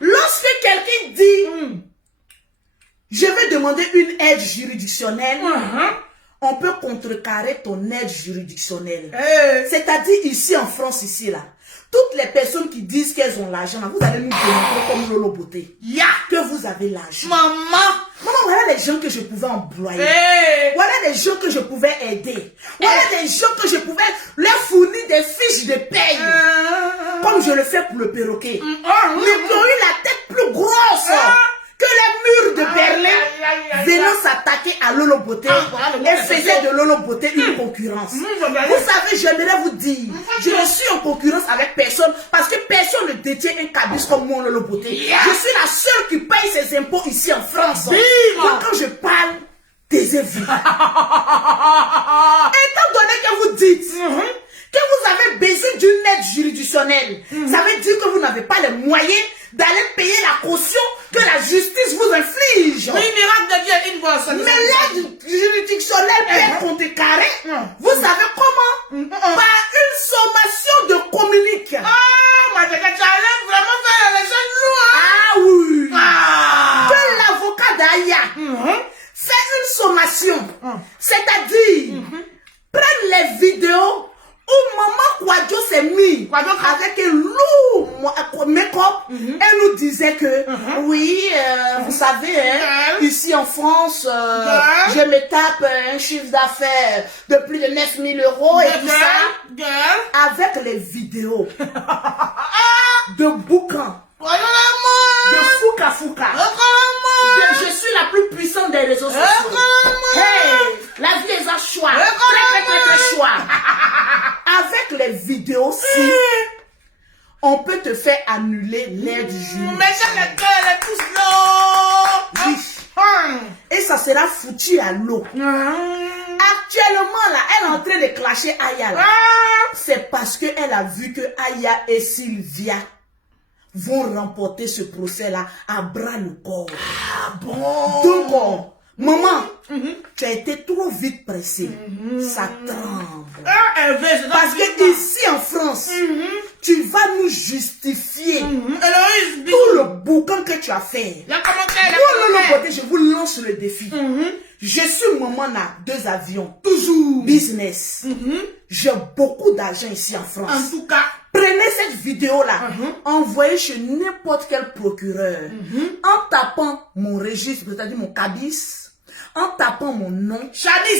lorsque quelqu'un dit, je vais demander une aide juridictionnelle, on peut contrecarrer ton aide juridictionnelle. C'est-à-dire ici en France, ici là, toutes les personnes qui disent qu'elles ont l'argent, vous allez nous démontrer comme Lolo Beauté que vous avez l'argent. Maman, voilà les gens que je pouvais employer. Voilà les gens que je pouvais aider. Voilà des gens que je pouvais leur fournir des fiches de paye. Comme je le fais pour le perroquet. Mais qui ont eu la tête plus grosse que les murs de Berlin, venant s'attaquer à Lolo Beauté et faisaient de Lolo Beauté une concurrence. Vous savez, j'aimerais vous dire, je ne suis en concurrence avec personne parce que personne ne détient un cabis comme moi, Lolo Beauté. Je suis la seule qui paye ses impôts ici en France. Donc quand je parle, taisez-vous. Étant donné que vous dites que vous avez besoin d'une aide juridictionnelle, ça veut dire que vous n'avez pas les moyens d'aller payer la caution que la justice vous inflige. Oui, miracle de Dieu, une fois. Mais l'aide juridictionnelle peut contrecarrer. Vous savez comment? Par une sommation de communique. Mais tu allais vraiment faire les gens lourds. Ah oui. Que l'avocat d'Aya fait une sommation. C'est-à-dire, prendre les vidéos où Maman Kwadjo s'est mis avec un lourd make-up. Elle nous disait que, oui, vous savez, ici en France, je me tape un chiffre d'affaires de plus de 9 000 € et tout ça. Avec les vidéos de boucan, de Fouka Fouka, je suis la plus puissante des réseaux sociaux. Hey, la vie les a choix. Très choix. Avec les vidéos, si on peut te faire annuler l'aide juridictionnelle. Mais j'ai le cœur, les pouces l'eau. Oui. Et ça sera foutu à l'eau. Actuellement, là, elle est en train de clasher Aya. C'est parce qu'elle a vu que Aya et Sylvia vont remporter ce procès-là à bras le corps. Ah bon? Donc, maman, tu as été trop vite pressée. Ça tremble. Parce que ici en France, tu vas nous justifier tout le boucan que tu as fait. Je vous lance le défi. Je suis maman à 2 avions. Toujours. Business. J'ai beaucoup d'argent ici en France. En tout cas, prenez cette vidéo-là, envoyez chez n'importe quel procureur, en tapant mon registre, c'est-à-dire mon cabis, en tapant mon nom,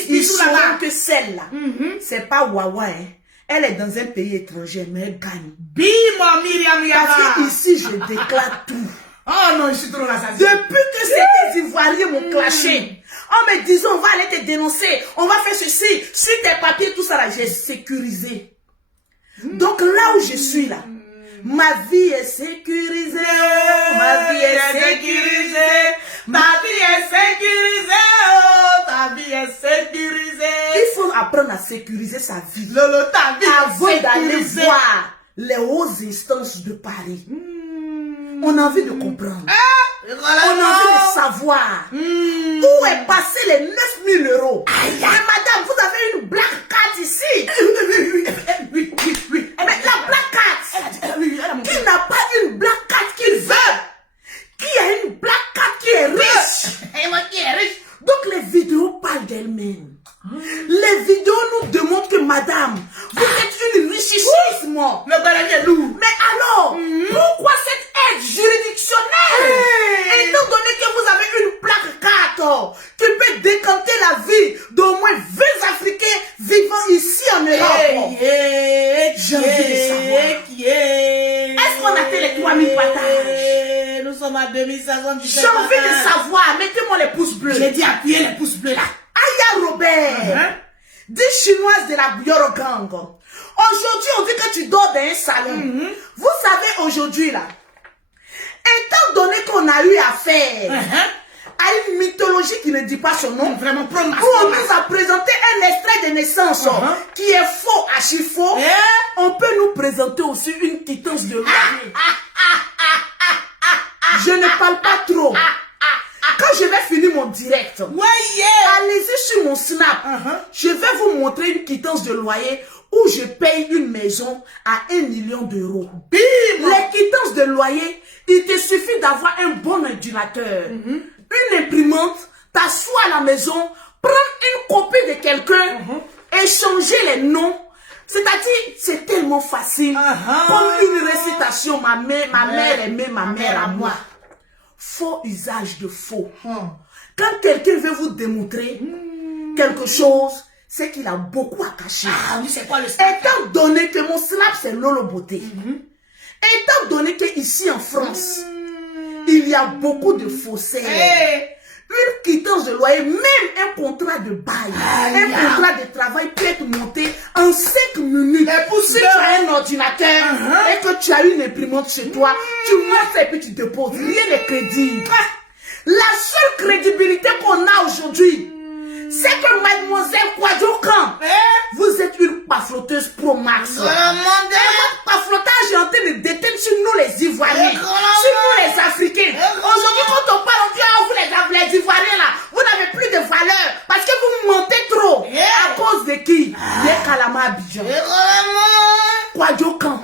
ils sauront que celle-là, c'est pas Wawa, hein. Elle est dans un pays étranger, mais elle gagne. Bima Myriam Yaba. Parce que ici, je déclare tout. Oh non, je suis trop rassurée. Depuis que ces Ivoiriens m'ont clashé, en me disant, on va aller te dénoncer, on va faire ceci, sur tes papiers, tout ça là, j'ai sécurisé. Donc là où je suis là, ma vie est sécurisée, ma vie est sécurisée, ma vie est sécurisée, oh, ta vie est sécurisée. Il faut apprendre à sécuriser sa vie. Lolo, ta vie avant d'aller voir les hautes instances de Paris. On a envie de comprendre. On a envie de savoir où est passé les 9 000 €. Mais madame, vous avez une black card ici. Oui. Mais la black card, qui n'a pas une black card qu'il veut? Qui a une black card qui est riche? Donc les vidéos parlent d'elles-mêmes. Les vidéos nous démontrent que madame, vous êtes une richissime. Mais alors, pourquoi cette aide juridictionnelle? Étant donné que vous avez une plaque carte qui peut décanter la vie d'au moins 20 Africains vivant ici en Europe. J'ai envie de savoir. Est-ce qu'on a fait les 3 000 patins? J'ai envie de savoir, mettez-moi les pouces bleus. J'ai dit appuyez les pouces bleus là. Aya Robert, des Chinoises de la Yoro Gang. Aujourd'hui, on dit que tu dors dans un salon. Vous savez, aujourd'hui là, étant donné qu'on a eu affaire à une mythologie qui ne dit pas son nom, vraiment où on nous a présenté un extrait de naissance qui est faux, archi faux, on peut nous présenter aussi une quittance de loyer. Je ne parle pas trop. Quand je vais finir mon direct, allez-y sur mon Snap. Je vais vous montrer une quittance de loyer où je paye une maison à 1 million d'euros. Les quittances de loyer, il te suffit d'avoir un bon ordinateur, une imprimante, t'asseoir à la maison, prendre une copie de quelqu'un, échanger les noms. C'est-à-dire, c'est tellement facile. Comme une récitation, ma mère aimait ma mère à moi. Faux usage de faux. Quand quelqu'un veut vous démontrer quelque chose, c'est qu'il a beaucoup à cacher. C'est quoi le snap? Étant donné que mon Snap, c'est Lolo Beauté. Étant donné qu'ici en France, il y a beaucoup de faussaires. Une quittance de loyer, même un contrat de bail, un contrat de travail peut être monté en 5 minutes. Si tu as un ordinateur et que tu as une imprimante chez toi, tu montes et puis tu déposes. Rien n'est crédible. La seule crédibilité qu'on a aujourd'hui, c'est que mademoiselle Kwadjokan, vous êtes une pafloteuse pro max. Votre paflotage est en train de déteindre sur nous les Ivoiriens, sur nous les Africains. Aujourd'hui, quand on parle, on dit, ah, vous les Ivoiriens là, vous n'avez plus de valeur parce que vous mentez trop. À cause de qui? Les Kalama Abidjan. Kwadjokan.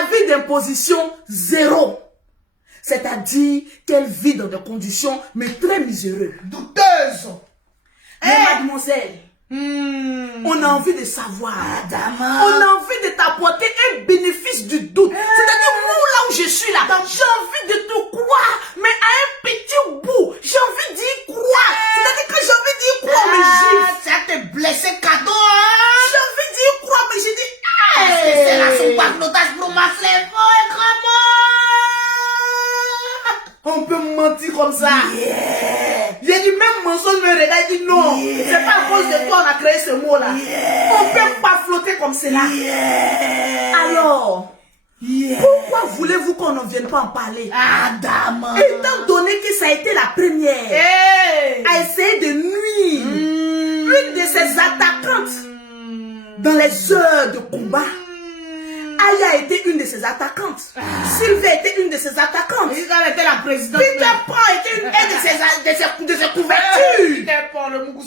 Avis d'imposition 0. C'est-à-dire qu'elle vit dans des conditions mais très miséreuses. Douteuses. Mademoiselle, on a envie de savoir. On a envie de t'apporter un bénéfice du doute. C'est-à-dire, moi, là où je suis là, j'ai envie de te croire, mais à un petit bout. J'ai envie d'y croire. C'est-à-dire que j'ai envie d'y croire, mais ça te blessé cadeau. J'ai envie d'y croire, mais j'ai dit, c'est là son paflotage pour ma flemme. On peut mentir comme ça. J'ai dit même mensonge me regarde, il dit non. C'est pas à cause de toi on a créé ce mot là. On peut pas flotter comme cela. Alors, pourquoi voulez-vous qu'on ne vienne pas en parler? Étant donné que ça a été la première à essayer de nuire une de ses attaquantes dans les heures de combat. Aya a été une de ses attaquantes. Sylvie était une de ses attaquantes. Elle était la présidente. Peter Pan était une de ses couvertures.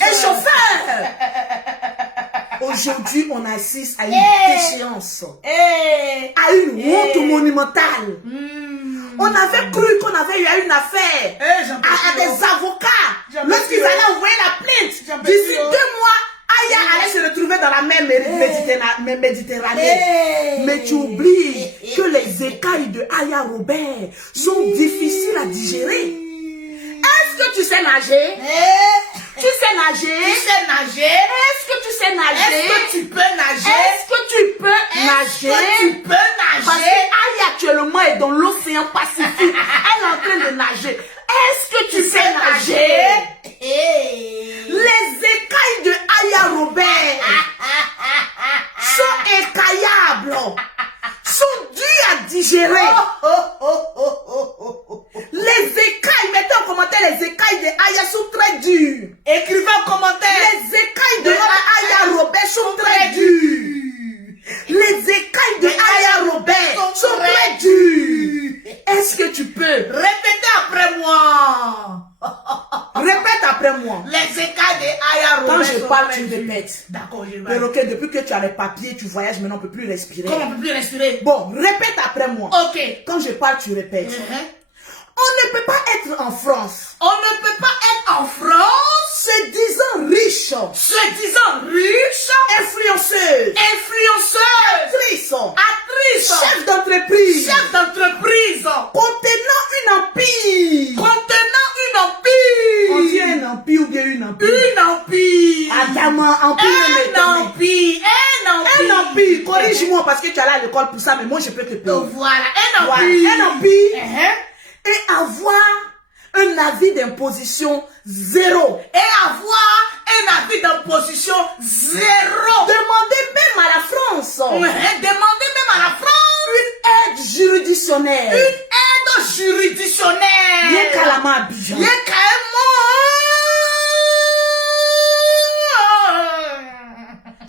Et chauffeur. Aujourd'hui, on assiste à une déchéance. À une honte monumentale. On avait cru qu'on avait eu une affaire à des avocats. Lorsqu'ils allaient envoyer la plainte, d'ici 2 mois, Aya allait se retrouver dans la mer Méditerranée. Mais tu oublies que les écailles de Aya Robert sont difficiles à digérer. Est-ce que tu sais nager? Tu sais nager? Est-ce que tu sais nager? Est-ce que tu peux nager? Est-ce que tu peux nager? Parce que Aya actuellement est dans l'océan Pacifique. Elle est en train de nager. Est-ce que tu sais nager? Les écailles de Aya Robert sont écaillables, sont dures à digérer. Les écailles, mettez en commentaire, les écailles de Aya sont très dures. Écrivez en commentaire. Les écailles de Aya Robert sont très dures. Les écailles de Aya Robert sont très dures. Est-ce que tu peux répéter après moi? Répète après moi. Les écailles de Aya Robert. Quand je parle, tu répètes. D'accord, je vais. Mais ok, depuis que tu as les papiers, tu voyages, maintenant on ne peut plus respirer. Comment on peut plus respirer? Bon, répète après moi. Ok. Quand je parle, tu répètes. On ne peut pas être en France. On ne peut pas être en France. Se disant riche. Influenceuse. Actrice. Chef d'entreprise. Contenant une empire. On dit un empire ou bien une empire. Adama, empire. Un empire. Corrige-moi parce que tu es allé à l'école pour ça, mais moi je peux te payer. Voilà, un empire. Un empire. et avoir un avis d'imposition 0. Et avoir un avis d'imposition 0. Demandez même à la France. Demandez même à la France. Une aide juridictionnelle. Une aide juridictionnelle. Yé Kalama Abidjan. Yé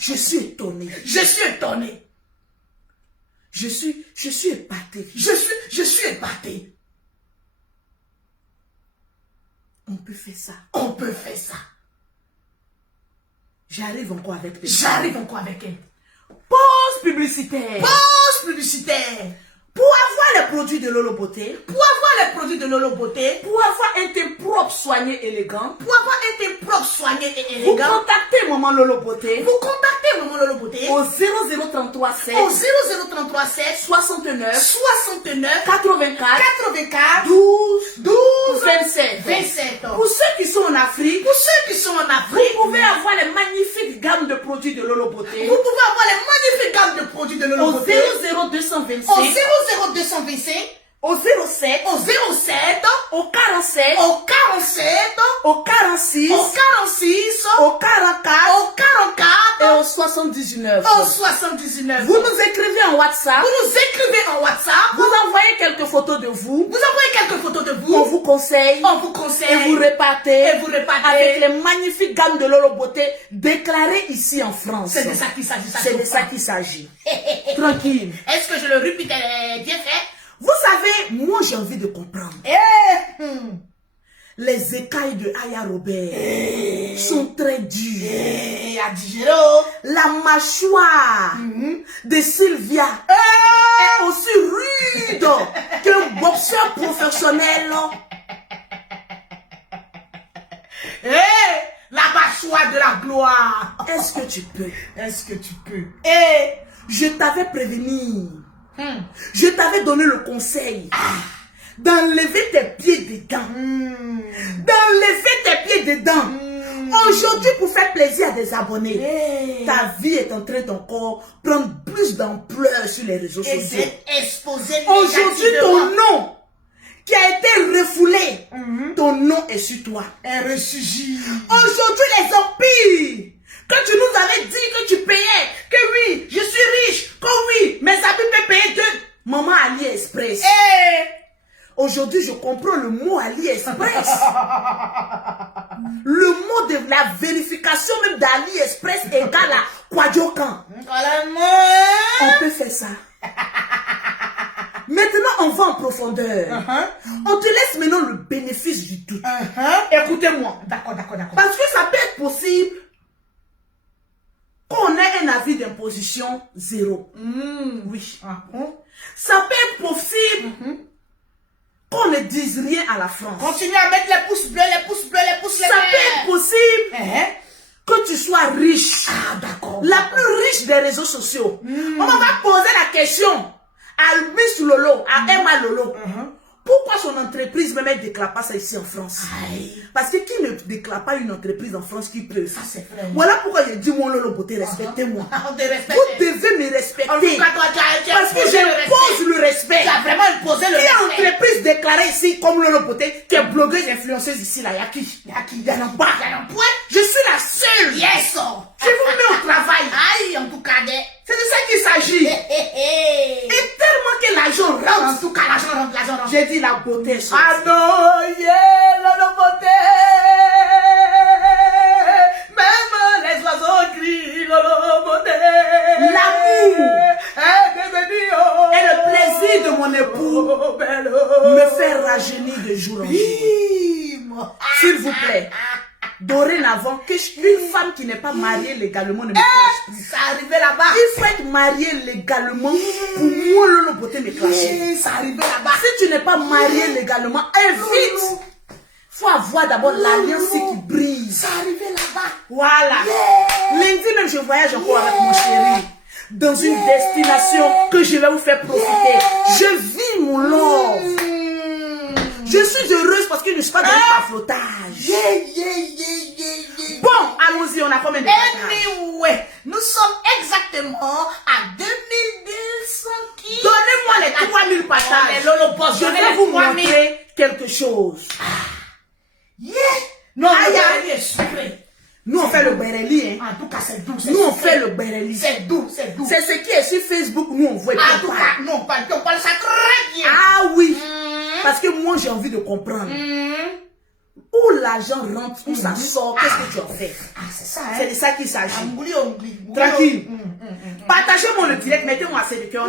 Je suis étonné. Je suis étonné. Je suis épaté. Je suis épaté. On peut faire ça. On peut faire ça. J'arrive encore avec elle. Pause publicitaire. Pause publicitaire. Pour avoir les produits de Lolo Beauté. Pour avoir les produits de Lolo Beauté. Pour avoir un teint propre, soigné, élégant. Pour avoir un teint propre, soigné et élégant. Vous contactez Maman Lolo Beauté. Vous contactez Maman Lolo Beauté. Au 0033 7. Au 0033 7. 69. 84. 12. 27. Pour ceux qui sont en Afrique. Vous pouvez avoir les magnifiques gammes de produits de Lolo Beauté. Vous pouvez avoir les magnifiques gammes de produits de Lolo Beauté. Au 00225. Au 00225. Au 07. Au 07. Au 47. Au 47. Au 46. Au 46. Au 44. Au 44. Et au 79. Au 79. Vous nous écrivez en WhatsApp. Vous envoyez quelques photos de vous. On vous conseille. Et vous repartez. Avec les magnifiques gammes de Lolo Beauté déclarées ici en France. C'est de ça qu'il s'agit. Tranquille. Est-ce que je le répète bien fait? Vous savez, moi j'ai envie de comprendre. Les écailles de Aya Robert sont très dures. La mâchoire de Sylvia est aussi rude qu'un boxeur professionnel. La mâchoire de la gloire. Est-ce que tu peux? Je t'avais prévenu. Je t'avais donné le conseil d'enlever tes pieds dedans. Aujourd'hui, pour faire plaisir à des abonnés, ta vie est en train d'encore prendre plus d'ampleur sur les réseaux sociaux. Aujourd'hui, ton nom qui a été refoulé, ton nom est sur toi. Aujourd'hui, les empires, quand tu nous avais dit que tu payais, que oui, je suis riche, que oui, mes amis peuvent payer deux. Maman AliExpress. Aujourd'hui, je comprends le mot AliExpress. Le mot de la vérification même d'AliExpress égale à Kwadjokan. On peut faire ça. Maintenant, on va en profondeur. On te laisse maintenant le bénéfice du doute. Écoutez-moi. D'accord. Parce que ça peut être possible qu'on ait un avis d'imposition 0. Oui. Ça peut être possible qu'on ne dise rien à la France. Continue à mettre les pouces bleus, les pouces Ça peut être possible que tu sois riche. La plus riche des réseaux sociaux. On va poser la question à Miss Lolo, à Emma Lolo. Pourquoi son entreprise même ne déclare pas ça ici en France? Parce que qui ne déclare pas une entreprise en France qui peut? Ça c'est vrai. Voilà pourquoi je dis mon Lolo Beauté, respectez-moi. Vous Vous devez me respecter. Parce que j'impose le respect. Tu as vraiment imposé le respect. Qui est entreprise déclarée ici comme Lolo Beauté, qui est blogueuse influenceuse ici là, il y a qui? Il y en a pas. Je suis la seule. Yes. Je vous mets au travail. En tout cas, c'est de ça qu'il s'agit. Et tellement que l'argent rentre. En tout cas, l'argent rentre. J'ai dit la beauté. Ah non, la beauté. Même les oiseaux crient, la beauté. L'amour et le plaisir de mon époux me fait rajeunir de jour en jour. S'il vous plaît. Dorénavant, qu'une femme qui n'est pas mariée légalement ne me clashe plus. Ça arrivait là-bas. Il faut être marié légalement pour moi, Lolo Beauté me clasher. Ça arrivait là-bas. Si tu n'es pas marié légalement, évite. Faut avoir d'abord l'alliance qui brille. Ça arrivait là-bas. Voilà. Lundi même, je voyage encore avec mon chéri dans une destination que je vais vous faire profiter. Je vis mon love. Je suis heureuse parce que je ne suis pas dans un flottage. Bon, allons-y, on a combien de temps? Anyway, nous sommes exactement à 2200 kills. Donnez-moi les 3000 partages. Je vais vous montrer quelque chose. Yeah. Non, Aïe, le aïe. Bereli est sucré. Nous, on fait le Bereli. Hein. En tout cas, c'est doux. Nous, on fait le Bereli. C'est doux, c'est doux. C'est ce qui est sur Facebook. Nous, on voit. En tout cas, non, on parle ça très bien. Ah oui. Parce que moi, j'ai envie de comprendre. Où l'argent rentre, où ça sort, qu'est-ce que tu en fais? Ah, c'est ça, hein. C'est de ça qu'il s'agit. Oublie. Tranquille. Partagez-moi le direct, mettez-moi assez de cœur.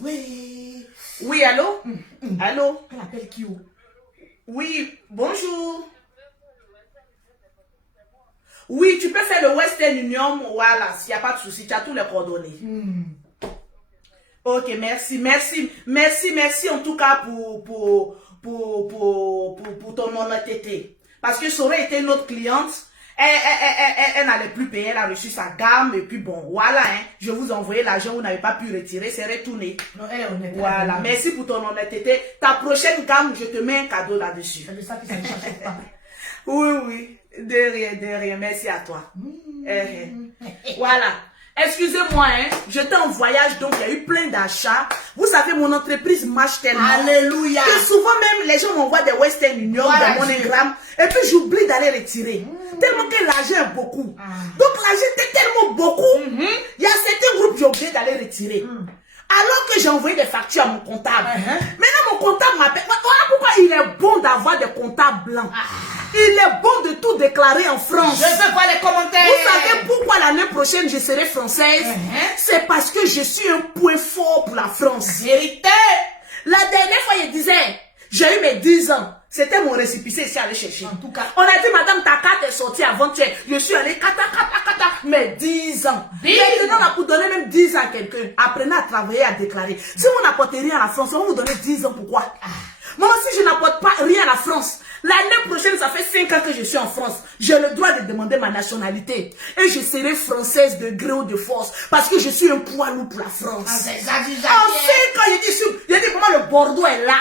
Oui. Oui, allô? Allô? Elle appelle qui? Oui, bonjour. Oui, tu peux faire le Western Union, voilà, s'il n'y a pas de souci, tu as tous les coordonnées. Ok, merci en tout cas pour ton honnêteté. Parce que ça aurait été une autre cliente, elle n'allait plus payer, elle a reçu sa gamme, et puis bon, voilà, hein, je vous ai envoyé l'argent, vous n'avez pas pu retirer, c'est retourné. Non, elle est honnête. Voilà, merci pour ton honnêteté. Ta prochaine gamme, je te mets un cadeau là-dessus. C'est de ça que ça ne change pas. Oui, de rien, merci à toi. Voilà. Excusez-moi, hein, j'étais en voyage, donc il y a eu plein d'achats. Vous savez, mon entreprise marche tellement. Alléluia. Que souvent même, les gens m'envoient des Western Union, Voilà, des MoneyGram, et puis j'oublie d'aller retirer. Tellement que l'argent est beaucoup. Donc l'argent était tellement beaucoup, il y a certains groupes, j'ai oublié d'aller retirer. Alors que j'ai envoyé des factures à mon comptable. Maintenant, mon comptable m'appelle. Voilà pourquoi il est bon d'avoir des comptables blancs. Il est bon de tout déclarer en France. Je veux voir les commentaires. Vous savez pourquoi l'année prochaine je serai française? C'est parce que je suis un point fort pour la France. Vérité. La dernière fois, il disait, j'ai eu mes 10 ans. C'était mon récépissé ici à aller chercher. En tout cas. On a dit, madame, ta carte est sortie avant-hier. Je suis allé, kata, mais 10 ans. Maintenant, on a pour donner même 10 ans à quelqu'un. Apprenez à travailler, à déclarer. Si vous n'apportez rien à la France, on va vous donner 10 ans. Pourquoi? Moi, si je n'apporte pas rien à la France, l'année prochaine, ça fait 5 ans que je suis en France. J'ai le droit de demander ma nationalité. Et je serai française de gré ou de force. Parce que je suis un poids lourd pour la France. En 5 ans, j'ai dit comment le Bordeaux est là.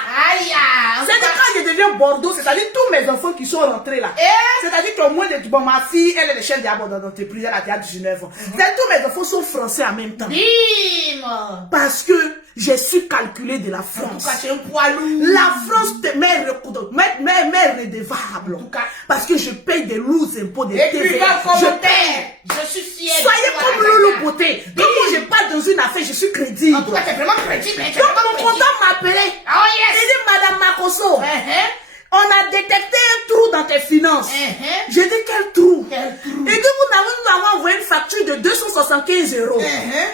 C'est quand je deviens Bordeaux, c'est-à-dire tous mes enfants qui sont rentrés là. C'est-à-dire qu'au moins, bon, ma fille, elle est le chef d'entreprise, elle a déjà 19 ans. C'est-à-dire tous mes enfants sont français en même temps. Parce que j'ai su calculer de la France. La France te met redevable. Parce que je paye des lourds impôts de TVA. Je suis fière. Soyez comme Loulou Beauté. Quand je pars dans une affaire, je suis crédible. En tout cas, t'es vraiment crédible. Donc mon comptable m'a appelé. Il dit, Madame Makoso, on a détecté un trou dans tes finances. J'ai dit, quel trou? Il dit, nous avons envoyé une facture de 275 €.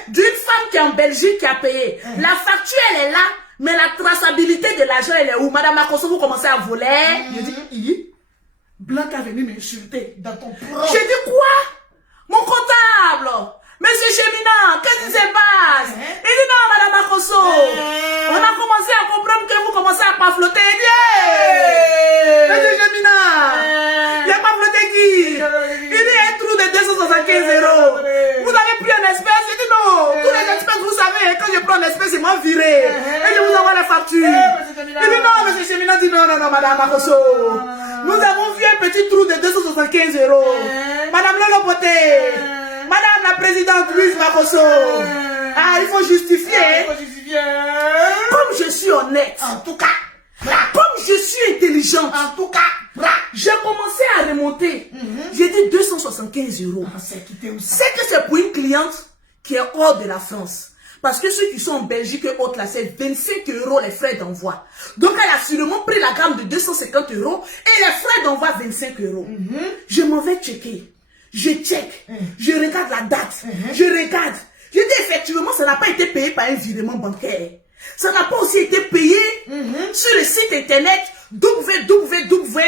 D'une femme qui est en Belgique qui a payé. La facture, elle est là, mais la traçabilité de l'argent, elle est où? Madame Makoso, vous commencez à voler. J'ai dit, Blanc est venu m'insulter. Dans ton propre. J'ai dit, quoi? Mon comptable, Monsieur Cheminant, qu'est-ce qui se passe? Il dit non, Madame Makoso. On a commencé à comprendre que vous commencez à pas flotter. Il dit, Monsieur Cheminant, il n'y a pas flotté qui? Il dit un trou de 275 €. Vous avez pris un espèce? Il dit non, tous les espèces, vous savez, quand je prends un espèce, ils m'ont viré. Et je vous envoie la facture. Il dit non, Monsieur Cheminant dit non, Madame Makoso. Nous avons vu un petit trou de 275 €. Madame Lolo Poté, Madame la présidente Louise Makoso. Il faut justifier. Comme je suis honnête. En tout cas. Comme je suis intelligente. En tout cas. J'ai commencé à remonter. J'ai dit 275 €. C'est que c'est pour une cliente qui est hors de la France. Parce que ceux qui sont en Belgique et autres là, c'est 25 € les frais d'envoi. Donc elle a sûrement pris la gamme de 250 € et les frais d'envoi 25 €. Je m'en vais checker. Je check. Je regarde la date. Je regarde. Je dis effectivement, ça n'a pas été payé par un virement bancaire. Ça n'a pas aussi été payé sur le site internet www.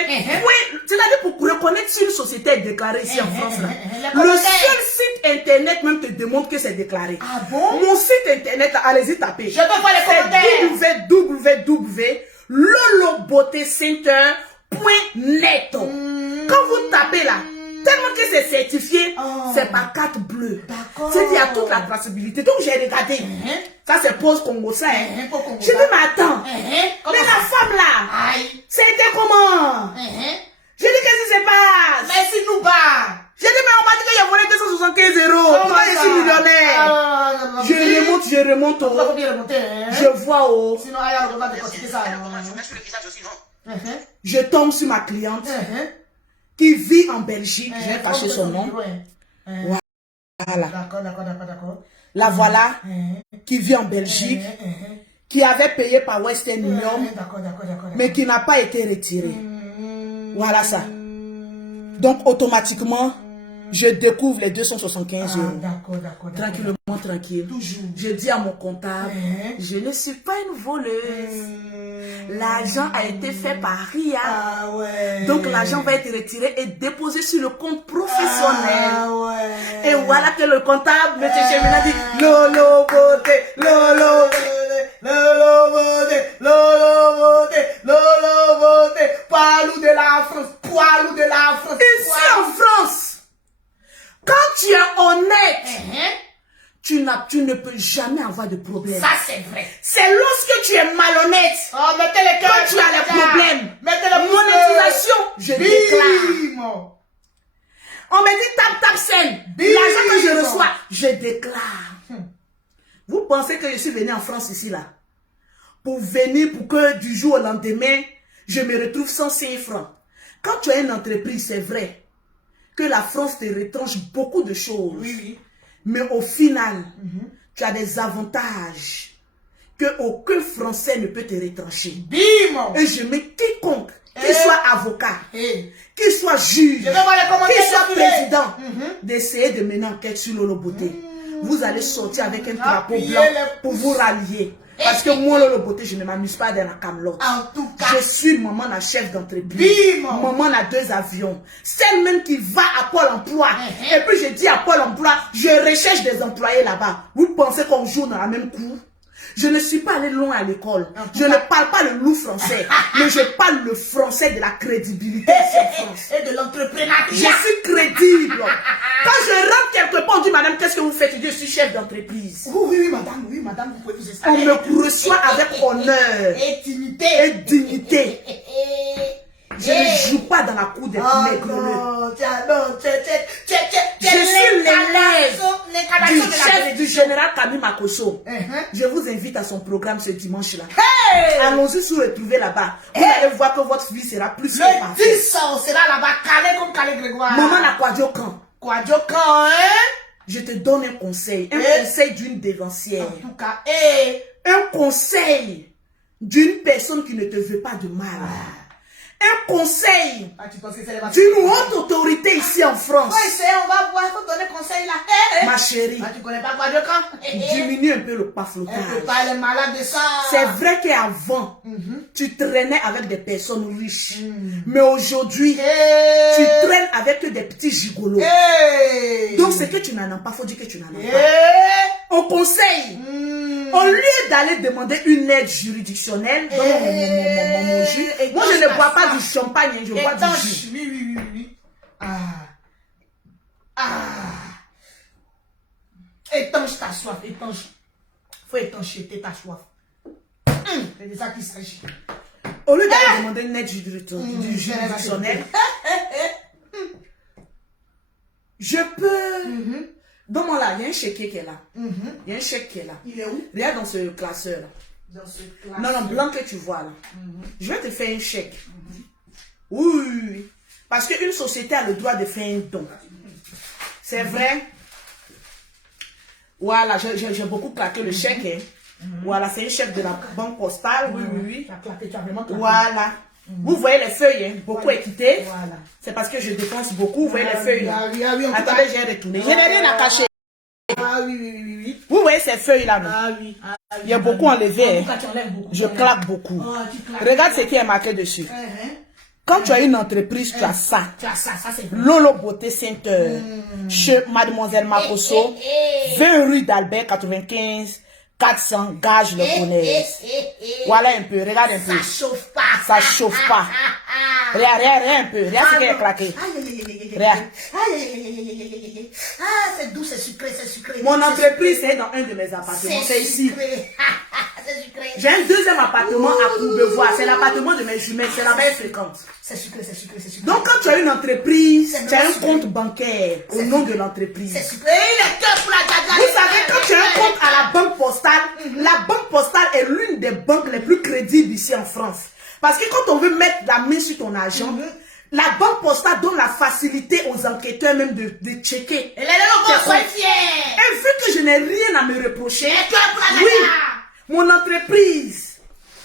C'est-à-dire pour reconnaître si une société est déclarée ici en France. Le seul site internet même te demande que c'est déclaré. Ah bon? Mon site internet, allez-y taper. Je peux voir les commentaires. www.lolobotecenter.net. Quand vous tapez là, tellement que c'est certifié, c'est par carte bleue. C'est qu'il y a toute la traçabilité. Donc j'ai regardé. Ça c'est pose Congo ça. J'ai dit mais attends. Mais la femme là, c'était comment? J'ai dit qu'est-ce qui se passe? Merci Nouba. J'ai dit mais on m'a dit qu'il y a volé 275 €. Moi je suis millionnaire. Je remonte, monte. Faut bien remonter, hein. Je vois au. Sinon, on va te constater ça. Je tombe sur ma cliente qui vit en Belgique. Je vais cacher son nom. Voilà. D'accord. La voilà, qui vit en Belgique, qui avait payé par Western Union, mais qui n'a pas été retirée. Voilà ça. Donc, automatiquement, je découvre les 275 euros. D'accord. Tranquillement, tranquille. Toujours. Je dis à mon comptable, je ne suis pas une voleuse. L'argent a été fait par RIA. Ah ouais. Donc, l'argent va être retiré et déposé sur le compte professionnel. Ah ouais. Et voilà que le comptable, M. Chemina, dit Lolo Beauté, Lolo Beauté, poilou de la France. Ici en France, quand tu es honnête, tu ne peux jamais avoir de problème. Ça, c'est vrai. C'est lorsque tu es malhonnête, Oh, mettez les cœurs. quand tu as les problèmes, Mettez le monétisation, je déclare. On me dit tap scène. L'argent que je reçois, je déclare. Vous pensez que je suis venu en France ici là pour venir pour que du jour au lendemain, je me retrouve sans 5 francs. Quand tu as une entreprise, c'est vrai que la France te retranche beaucoup de choses. Oui. Mais au final, tu as des avantages que aucun Français ne peut te retrancher. Bim. Et je mets quiconque, qu'il soit avocat, qu'il soit juge, Je vais voir les commentaires qu'il soit privés. président, d'essayer de mener enquête sur Lolo Beauté. Vous allez sortir avec un drapeau Appuyer blanc les pour vous rallier. Parce que moi, Lolo Beauté, je ne m'amuse pas dans la camelote. En tout cas. Je suis maman la chef d'entreprise. Bim. Maman a 2 avions. Celle même qui va à Pôle emploi. Et puis je dis à Pôle emploi, je recherche des employés là-bas. Vous pensez qu'on joue dans la même cour? Je ne suis pas allé loin à l'école. Je ne parle pas le loup français. Mais je parle le français de la crédibilité en France. Et de l'entrepreneuriat. Je suis crédible. Quand je rentre quelque part, on dit, madame, qu'est-ce que vous faites? Je dis, je suis chef d'entreprise. Oui, madame, vous pouvez vous On installer. me reçoit avec honneur Et dignité. et dignité. Je ne joue pas dans la cour des nègres. Je suis l'élève du chef du général Camille Makosso. Je vous invite à son programme ce dimanche-là. Allons-y se retrouver là-bas. Vous allez voir que votre vie sera plus que Le parfaite. 10, on sera là-bas, calé comme Calé Grégoire. Maman n'a quoi dire quand? Kwadjokan, hein? Je te donne un conseil. Un conseil d'une dévancière. En tout cas, Un conseil d'une personne qui ne te veut pas de mal. Un conseil tu penses que c'est les d'une haute autorité ici en France. Ouais, on va voir, faut donner conseil là. Ma chérie, Tu connais pas Kwadjokan? diminue un peu le Elle peut paflotage. pas, elle est malade de ça. C'est vrai qu'avant, tu traînais avec des personnes riches. Mais aujourd'hui, tu traînes avec des petits gigolos. Donc, ce que tu n'en as pas, faut dire que tu n'en as pas. On conseille, au lieu d'aller demander une aide juridictionnelle, mon jus, moi je ne bois pas du champagne, je bois du jus. Oui. Étanche ta soif, étanche. Faut étancher ta soif. C'est de ça qu'il s'agit. Au lieu d'aller demander une aide juridictionnelle, je peux... Donne-moi là, il y a un chèque qui est là. Il y a un chèque qui est là. Il est où? Regarde dans ce classeur là. Dans ce classeur. Non, blanc que tu vois là. Je vais te faire un chèque. Oui. Parce qu'une société a le droit de faire un don. C'est vrai. Voilà, j'ai beaucoup claqué le chèque. Hein. Voilà, c'est un chèque de la banque postale. Oui. Tu as claqué, tu as vraiment claqué. Voilà. Vous voyez les feuilles, hein, beaucoup équité. Voilà. C'est parce que je dépense beaucoup. Vous voyez les feuilles. Ah oui, en tout Attendez, cas. j'ai retourné. Je n'ai rien à cacher. Ah oui. Vous voyez ces feuilles là, non? Ah oui. Il y a beaucoup enlevé. En tout cas, tu enlèves beaucoup. Je claque beaucoup. Oh, tu claques. Regarde ce qui est marqué dessus. Quand tu as une entreprise, tu as ça. Tu as ça c'est vrai. Lolo Beauté Center. Chez Mademoiselle Makosso. 20 rue d'Albert 95 400 Gage le Gonesse. Voilà un peu, regarde un peu. Ça chauffe pas. Ça chauffe pas. Regarde un peu. Regarde ce qui est claqué. Regarde. Ah, c'est doux, c'est sucré. Mon entreprise est dans un de mes appartements. C'est ici. C'est J'ai un deuxième appartement à Courbevoie. C'est l'appartement de mes jumelles. C'est là-bas qu'elles fréquentent. C'est sucré. Donc, quand tu as une entreprise, tu as un compte bancaire au nom de l'entreprise. C'est sucré. Vous savez, quand tu as un compte à la banque postale, la banque postale est l'une des banques les plus crédibles ici en France. Parce que quand on veut mettre la main sur ton argent, la banque postale donne la facilité aux enquêteurs même de checker. Et soyez fiers. Et vu que je n'ai rien à me reprocher, oui, mon entreprise,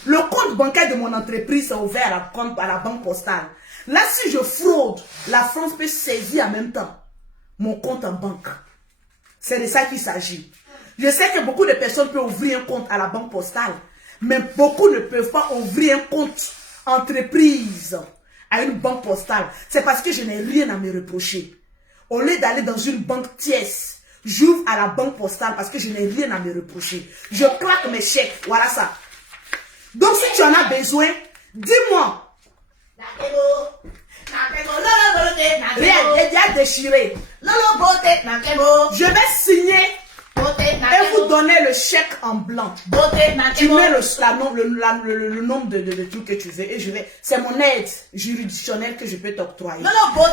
le compte bancaire de mon entreprise est ouvert à la banque postale. Là, si je fraude, la France peut saisir en même temps mon compte en banque. C'est de ça qu'il s'agit. Je sais que beaucoup de personnes peuvent ouvrir un compte à la banque postale, mais beaucoup ne peuvent pas ouvrir un compte entreprise à une banque postale. C'est parce que je n'ai rien à me reprocher. Au lieu d'aller dans une banque tierce, j'ouvre à la banque postale parce que je n'ai rien à me reprocher. Je claque mes chèques. Voilà ça. Donc, si tu en as besoin, dis-moi. Rien, j'ai déjà déchiré. Je vais signer et vous donner le chèque en blanc. Tu mets le nombre de trucs que tu veux et je vais. C'est mon aide juridictionnelle que je peux t'octroyer.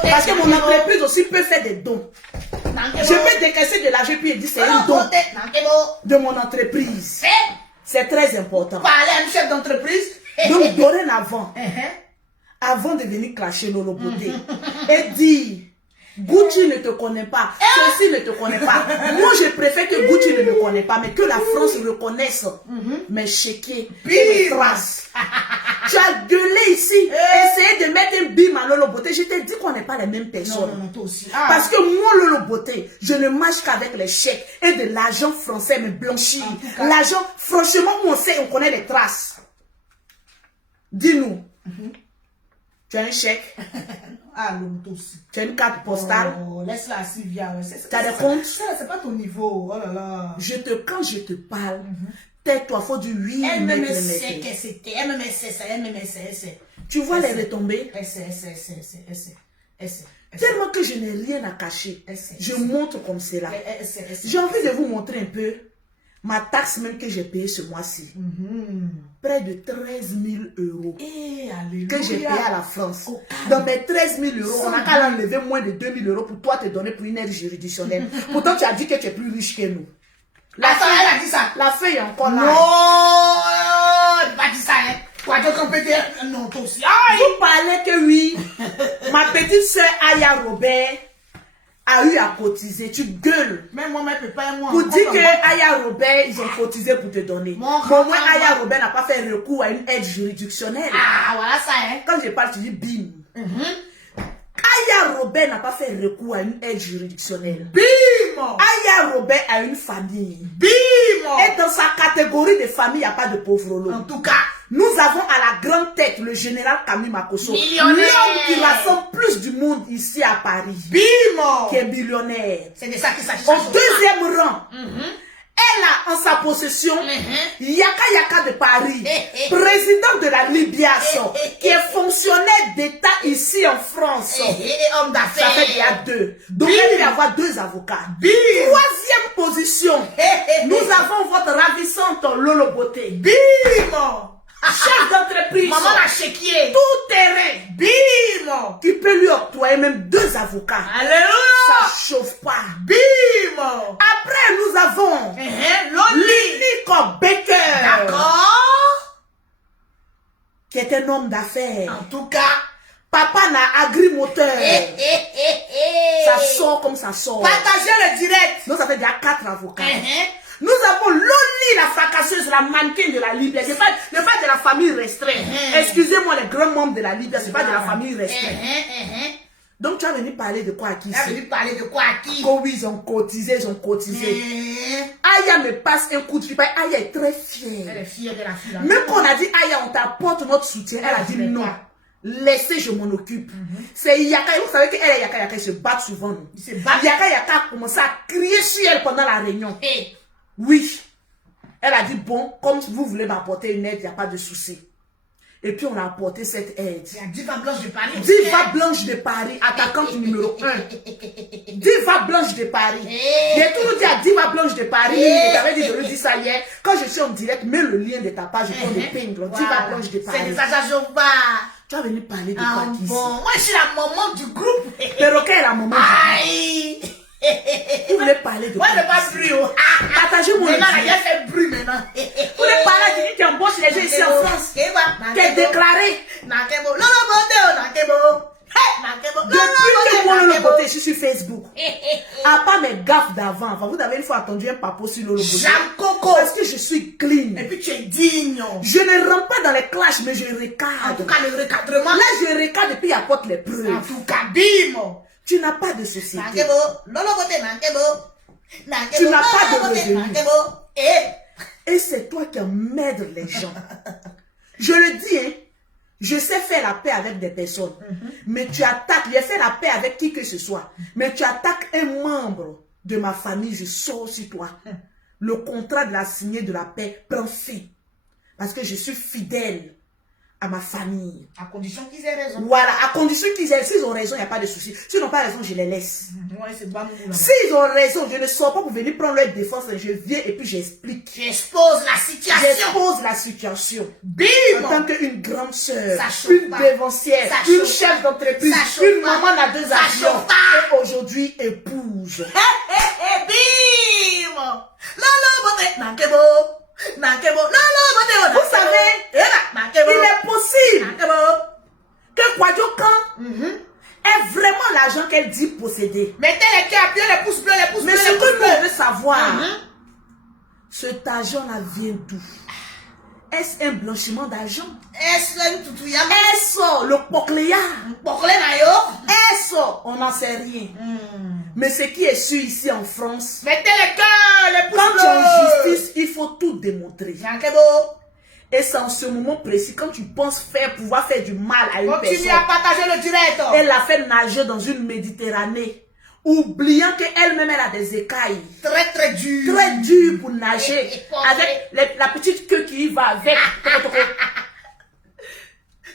Parce que mon entreprise aussi peut faire des dons. Je peux décaisser de l'argent puis dire c'est un don de mon entreprise. C'est très important. Parler à un chef d'entreprise. Donc, dorénavant, avant de venir clasher Lolo Beauté et dire Gucci ne te connaît pas, ceci ne te connaît pas. Moi, je préfère que Gucci ne me connaisse pas, mais que la France reconnaisse mes chéquiers et mes traces. Tu as gueulé ici, essayé de mettre un bim à Lolo Beauté. Je t'ai dit qu'on n'est pas les mêmes personnes. Non, toi aussi. Parce que moi, Lolo Beauté, je ne marche qu'avec les chèques et de l'argent français, mais blanchi. L'argent, franchement, on sait, on connaît les traces. Dis-nous. Tu as un chèque? Toi aussi. Tu as une carte postale? Laisse-la assis, viens. Tu as des comptes? C'est pas ton niveau. Oh là là. Quand je te parle, tais-toi, faut du oui. Elle me sait que c'était. Elle me sait. Tu vois les retombées? Tellement que je n'ai rien à cacher. Je montre comme cela. J'ai envie de vous montrer un peu ma taxe même que j'ai payée ce mois-ci. Près de 13 000 euros que j'ai payé à la France. Dans mes 13 000 euros, on n'a qu'à l'enlever moins de 2 000 euros pour toi te donner pour une aide juridictionnelle. Pourtant, tu as dit que tu es plus riche que nous. La fille, elle a dit ça. La fille est encore là. Non, elle n'a pas dit ça. Toi, tu compétais. Non, toi aussi. Vous parlez que oui, ma petite soeur Aya Robert a eu à cotiser. Tu gueules. Mais moi, mes papa et moi. Pour dire que Aya Robert, ils ont cotisé pour te donner. Bon, moi, Aya Robert n'a pas fait recours à une aide juridictionnelle. Voilà ça, hein. Quand je parle, tu dis bim. Aya Robert n'a pas fait recours à une aide juridictionnelle. Bim! Aya Robert a une famille. Bim! Et dans sa catégorie de famille, il n'y a pas de pauvre. En tout cas, nous avons à la grande tête le général Camille Makosso, l'homme qui rassemble plus du monde ici à Paris, qui est millionnaire. C'est de ça qu'il s'agit. Au deuxième rang, elle a en sa possession Yaka de Paris, président de la Libération, qui est fonctionnaire d'État ici en France. Homme d'affaires. Ça fait qu'il y a deux. Donc il va y avoir deux avocats. Troisième position, nous avons votre ravissante Lolo Beauté. Bim! Chef d'entreprise, maman la chéquier, tout terrain, bim, qui peut lui octroyer même deux avocats. Alléluia, ça chauffe pas. Bim. Après nous avons l'unique Baker, d'accord, qui est un homme d'affaires. En tout cas, papa n'a agrimoteur. Ça sort comme ça sort. Partagez le direct. Nous avons déjà 4 avocats. Nous avons Loli, la fracasseuse, la mannequin de la Libye. Ce n'est pas de la famille restreinte. Excusez-moi, les grands membres de la Libye, ce n'est pas de la famille restreinte. Donc, tu as venu parler de quoi à qui? Tu as venu parler de quoi à qui? Oh oui, ils ont cotisé, Aya me passe un coup de fil. Aya est très fière. Elle est fière de la fille. Même quand on a dit, Aya, on t'apporte notre soutien, elle a dit non. Laissez, je m'en occupe. C'est Yaka, vous savez qu'elle et Yaka, ils se battent souvent. Yaka a commencé à crier sur elle pendant la réunion. Oui. Elle a dit, bon, comme vous voulez m'apporter une aide, il n'y a pas de souci. Et puis on a apporté cette aide. Il y a Diva Blanche de Paris. Diva Blanche de Paris, attaquante numéro 1. Diva Blanche de Paris. J'ai toujours dit à Diva Blanche de Paris, je t'avais dit de lui dire ça hier. Quand je suis en direct, mets le lien de ta page, je prends le pingles. Diva Blanche de Paris. C'est des agents. Tu vas venir parler de Ah quoi ici? bon, moi je suis la maman du groupe. Perroquet est la maman du Aïe. groupe. Vous voulez parler de Moi quoi je ne pas ici? bruit. Partagez-moi le Maintenant, lien. il a fait bruit maintenant. Vous voulez parler à quelqu'un qui embauche les gens ici en France? Qui est déclaré. Nakebo. Lolo Bote, Nakebo. Depuis que moi, Lolo Bote, je suis sur Facebook. À part mes gaffes d'avant. Enfin, vous avez une fois attendu un papo sur Lolo Bote. Jean Coco. Parce que je suis clean. Et puis tu es digne. Je ne rentre pas dans les clashs, mais je En recadre. tout cas, le recadrement. Là, je recadre et puis il apporte les En preuves. tout cas, bim. Tu n'as pas de société. Nakebo. Lolo Bote, Nakebo. Nakebo. Tu n'as pas de Lolo Bote, revenu. Nakebo. Et c'est toi qui emmerdes les gens. Je le dis, hein. Je sais faire la paix avec des personnes. Mais tu attaques, j'ai fait la paix avec qui que ce soit. Mais tu attaques un membre de ma famille, je sors sur toi. Le contrat de la signée de la paix prend fin. Parce que je suis fidèle à ma famille. À condition qu'ils aient raison. Voilà, à condition s'ils ont raison, il n'y a pas de souci. S'ils n'ont pas raison, je les laisse. Ouais, c'est pas mon boulot. S'ils ont raison, je ne sors pas pour venir prendre leur défense. Je viens et puis j'explique. J'expose la situation. J'expose la situation. Bim. En tant qu'une grande sœur, Ça chauffe une pas. dévancière, Ça une chauffe chef pas. d'entreprise, Ça chauffe une pas. maman à 2 Ça avions. chauffe pas. Et aujourd'hui, épouse. Bim. Lolo Bote, Nakebo. Nakebo. Lolo Bote, Vous savez, Nakebo. il est possible Nakebo. que Kwadjokan ait vraiment l'argent qu'elle dit posséder. Mettez les cœurs, appuyez les pouces bleus, les pouces Mais bleus, ce les pouces que nous bleus. on veut savoir, cet argent-là vient d'où? Est-ce un blanchiment d'argent? Est-ce une toutouyama? Est-ce le pokléa? Pokole na yo? Est-ce on n'en sait rien. Mais ce qui est sûr ici en France, Mettez les cœurs, les pouces quand bleus. tu es en justice, il faut tout démontrer. Nakebo. Et c'est en ce moment précis, quand tu penses pouvoir faire du mal à une Continue personne, à partager le direct. elle l'a fait nager dans une Méditerranée, oubliant qu'elle-même elle a des écailles Très très dur. très dures pour nager, Et pour avec la petite queue qui y va avec.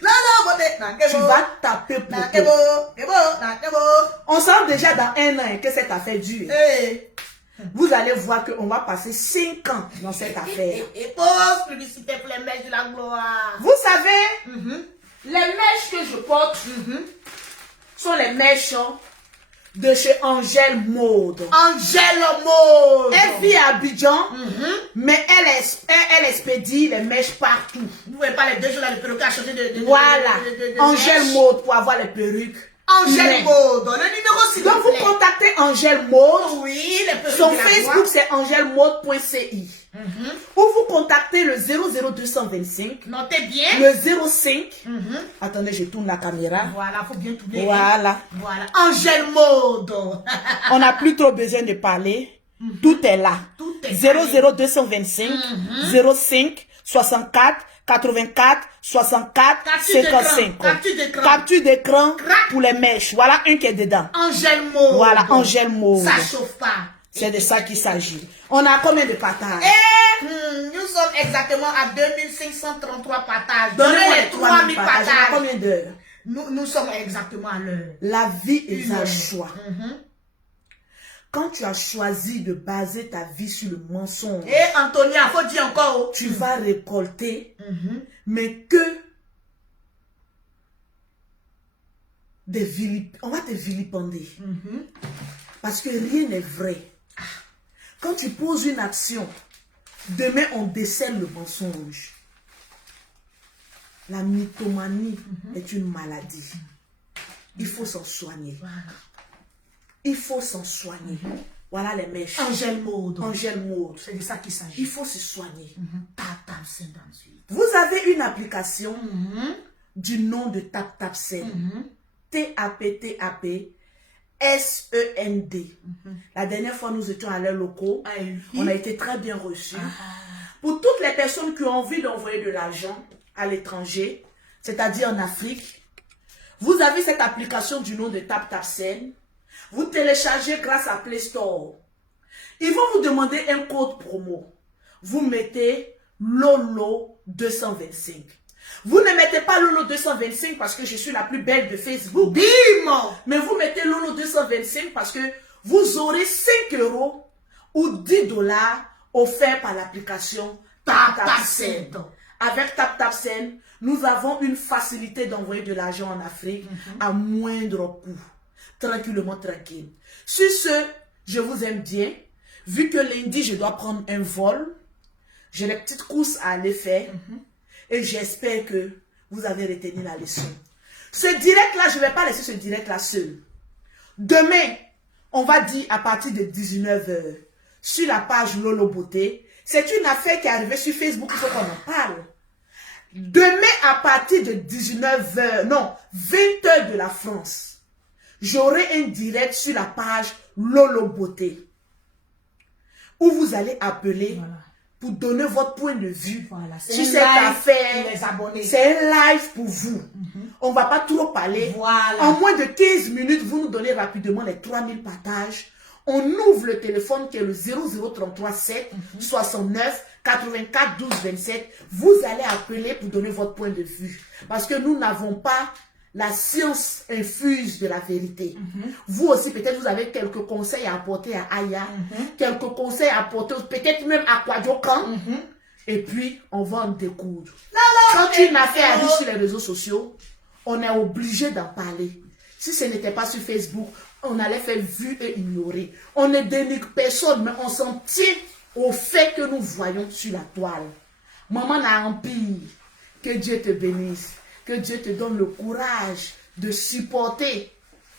Lolo Bote, Tu Nakebo. vas taper pour Nakebo. toi. Kebo. Nakebo. On sent déjà dans 1 an que cette affaire dure. Hey. Vous allez voir qu'on va passer 5 ans dans cette affaire. Et pause publicité pour les mèches de la gloire. Vous savez, les mèches que je porte sont les mèches de chez Angèle Mode. Angèle Mode. Elle vit à Abidjan, mais elle expédie les mèches partout. Vous voyez pas les 2 jours là, le perroquet a changé de Voilà, de Angèle mèche. Mode pour avoir les perruques. Angèle Mais- Mode. Le numéro s'il Donc vous vous plaît. contactez Angèle Mode. Oui, les perruques Son de la Facebook gloire. c'est angelmode.ci. Ou vous contactez le 00225, Notez bien. le 05. Attendez, je tourne la caméra. Voilà, faut bien tourner. Voilà. Voilà. Angèle Mode. On n'a plus trop besoin de parler. Tout est là. Tout est 00225, 05, 64, 84, 64, Capture d'écran. 55. Capture d'écran. Capture d'écran Crac. pour les mèches. Voilà un qui est dedans. Angèle Mode. Voilà, Angèle Mode. Ça chauffe pas. C'est de ça qu'il s'agit. On a combien de partages? Et nous sommes exactement à 2533 partages. Donnez-moi les les 3000 partages. On a partages. combien d'heures? Nous sommes exactement à l'heure. La vie est Une un heure. choix. Quand tu as choisi de baser ta vie sur le mensonge, Et Antonia, faut dire encore. tu vas récolter, mais que on va te vilipender. Parce que rien n'est vrai. Quand tu poses une action, demain on décèle le mensonge. La mythomanie est une maladie. Il faut s'en soigner. Il faut s'en soigner. Voilà les mèches. Angèle Mode. Angèle Mode. C'est de ça qu'il s'agit. Il faut se soigner. Tata 58. Vous avez une application du nom de TapTapSend. T-A-P-T-A-P S-E-N-D. La dernière fois, nous étions à leurs locaux. On a été très bien reçus. Pour toutes les personnes qui ont envie d'envoyer de l'argent à l'étranger, c'est-à-dire en Afrique, vous avez cette application du nom de TapTapSend. Vous téléchargez grâce à Play Store. Ils vont vous demander un code promo. Vous mettez Lolo 225. Vous ne mettez pas Lolo 225 parce que je suis la plus belle de Facebook. Bim! Mais vous mettez Lolo 225 parce que vous aurez 5 € ou 10 $ offerts par l'application TapTapSend. Avec TapTapSend, nous avons une facilité d'envoyer de l'argent en Afrique à moindre coût. Tranquillement, tranquille. Sur ce, je vous aime bien. Vu que lundi, je dois prendre un vol, j'ai des petites courses à aller faire. Et j'espère que vous avez retenu la leçon. Ce direct-là, je ne vais pas laisser ce direct-là seul. Demain, on va dire à partir de 19 h sur la page Lolo Beauté. C'est une affaire qui est arrivée sur Facebook, il faut qu'on en parle. Demain, à partir de 19 h, non, 20 h de la France, j'aurai un direct sur la page Lolo Beauté. Où vous allez appeler... Voilà. Pour donner votre point de vue sur cette affaire. C'est un live pour vous. On ne va pas trop parler. En moins de 15 minutes, vous nous donnez rapidement les 3000 partages. On ouvre le téléphone qui est le 0033 7 69 84 12 27. Vous allez appeler pour donner votre point de vue. Parce que nous n'avons pas la science infuse de la vérité. Vous aussi, peut-être, vous avez quelques conseils à apporter à Aya, quelques conseils à apporter, peut-être même à Kwadjokan. Et puis, on va en découdre. Quand une affaire arrive sur les réseaux sociaux, on est obligé d'en parler. Si ce n'était pas sur Facebook, on allait faire vue et ignorer. On ne dénigre personne, mais on s'en tient au fait que nous voyons sur la toile. Maman n'a empire. Que Dieu te bénisse. Que Dieu te donne le courage de supporter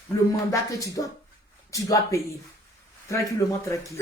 le mandat que tu dois payer. Tranquillement, tranquille.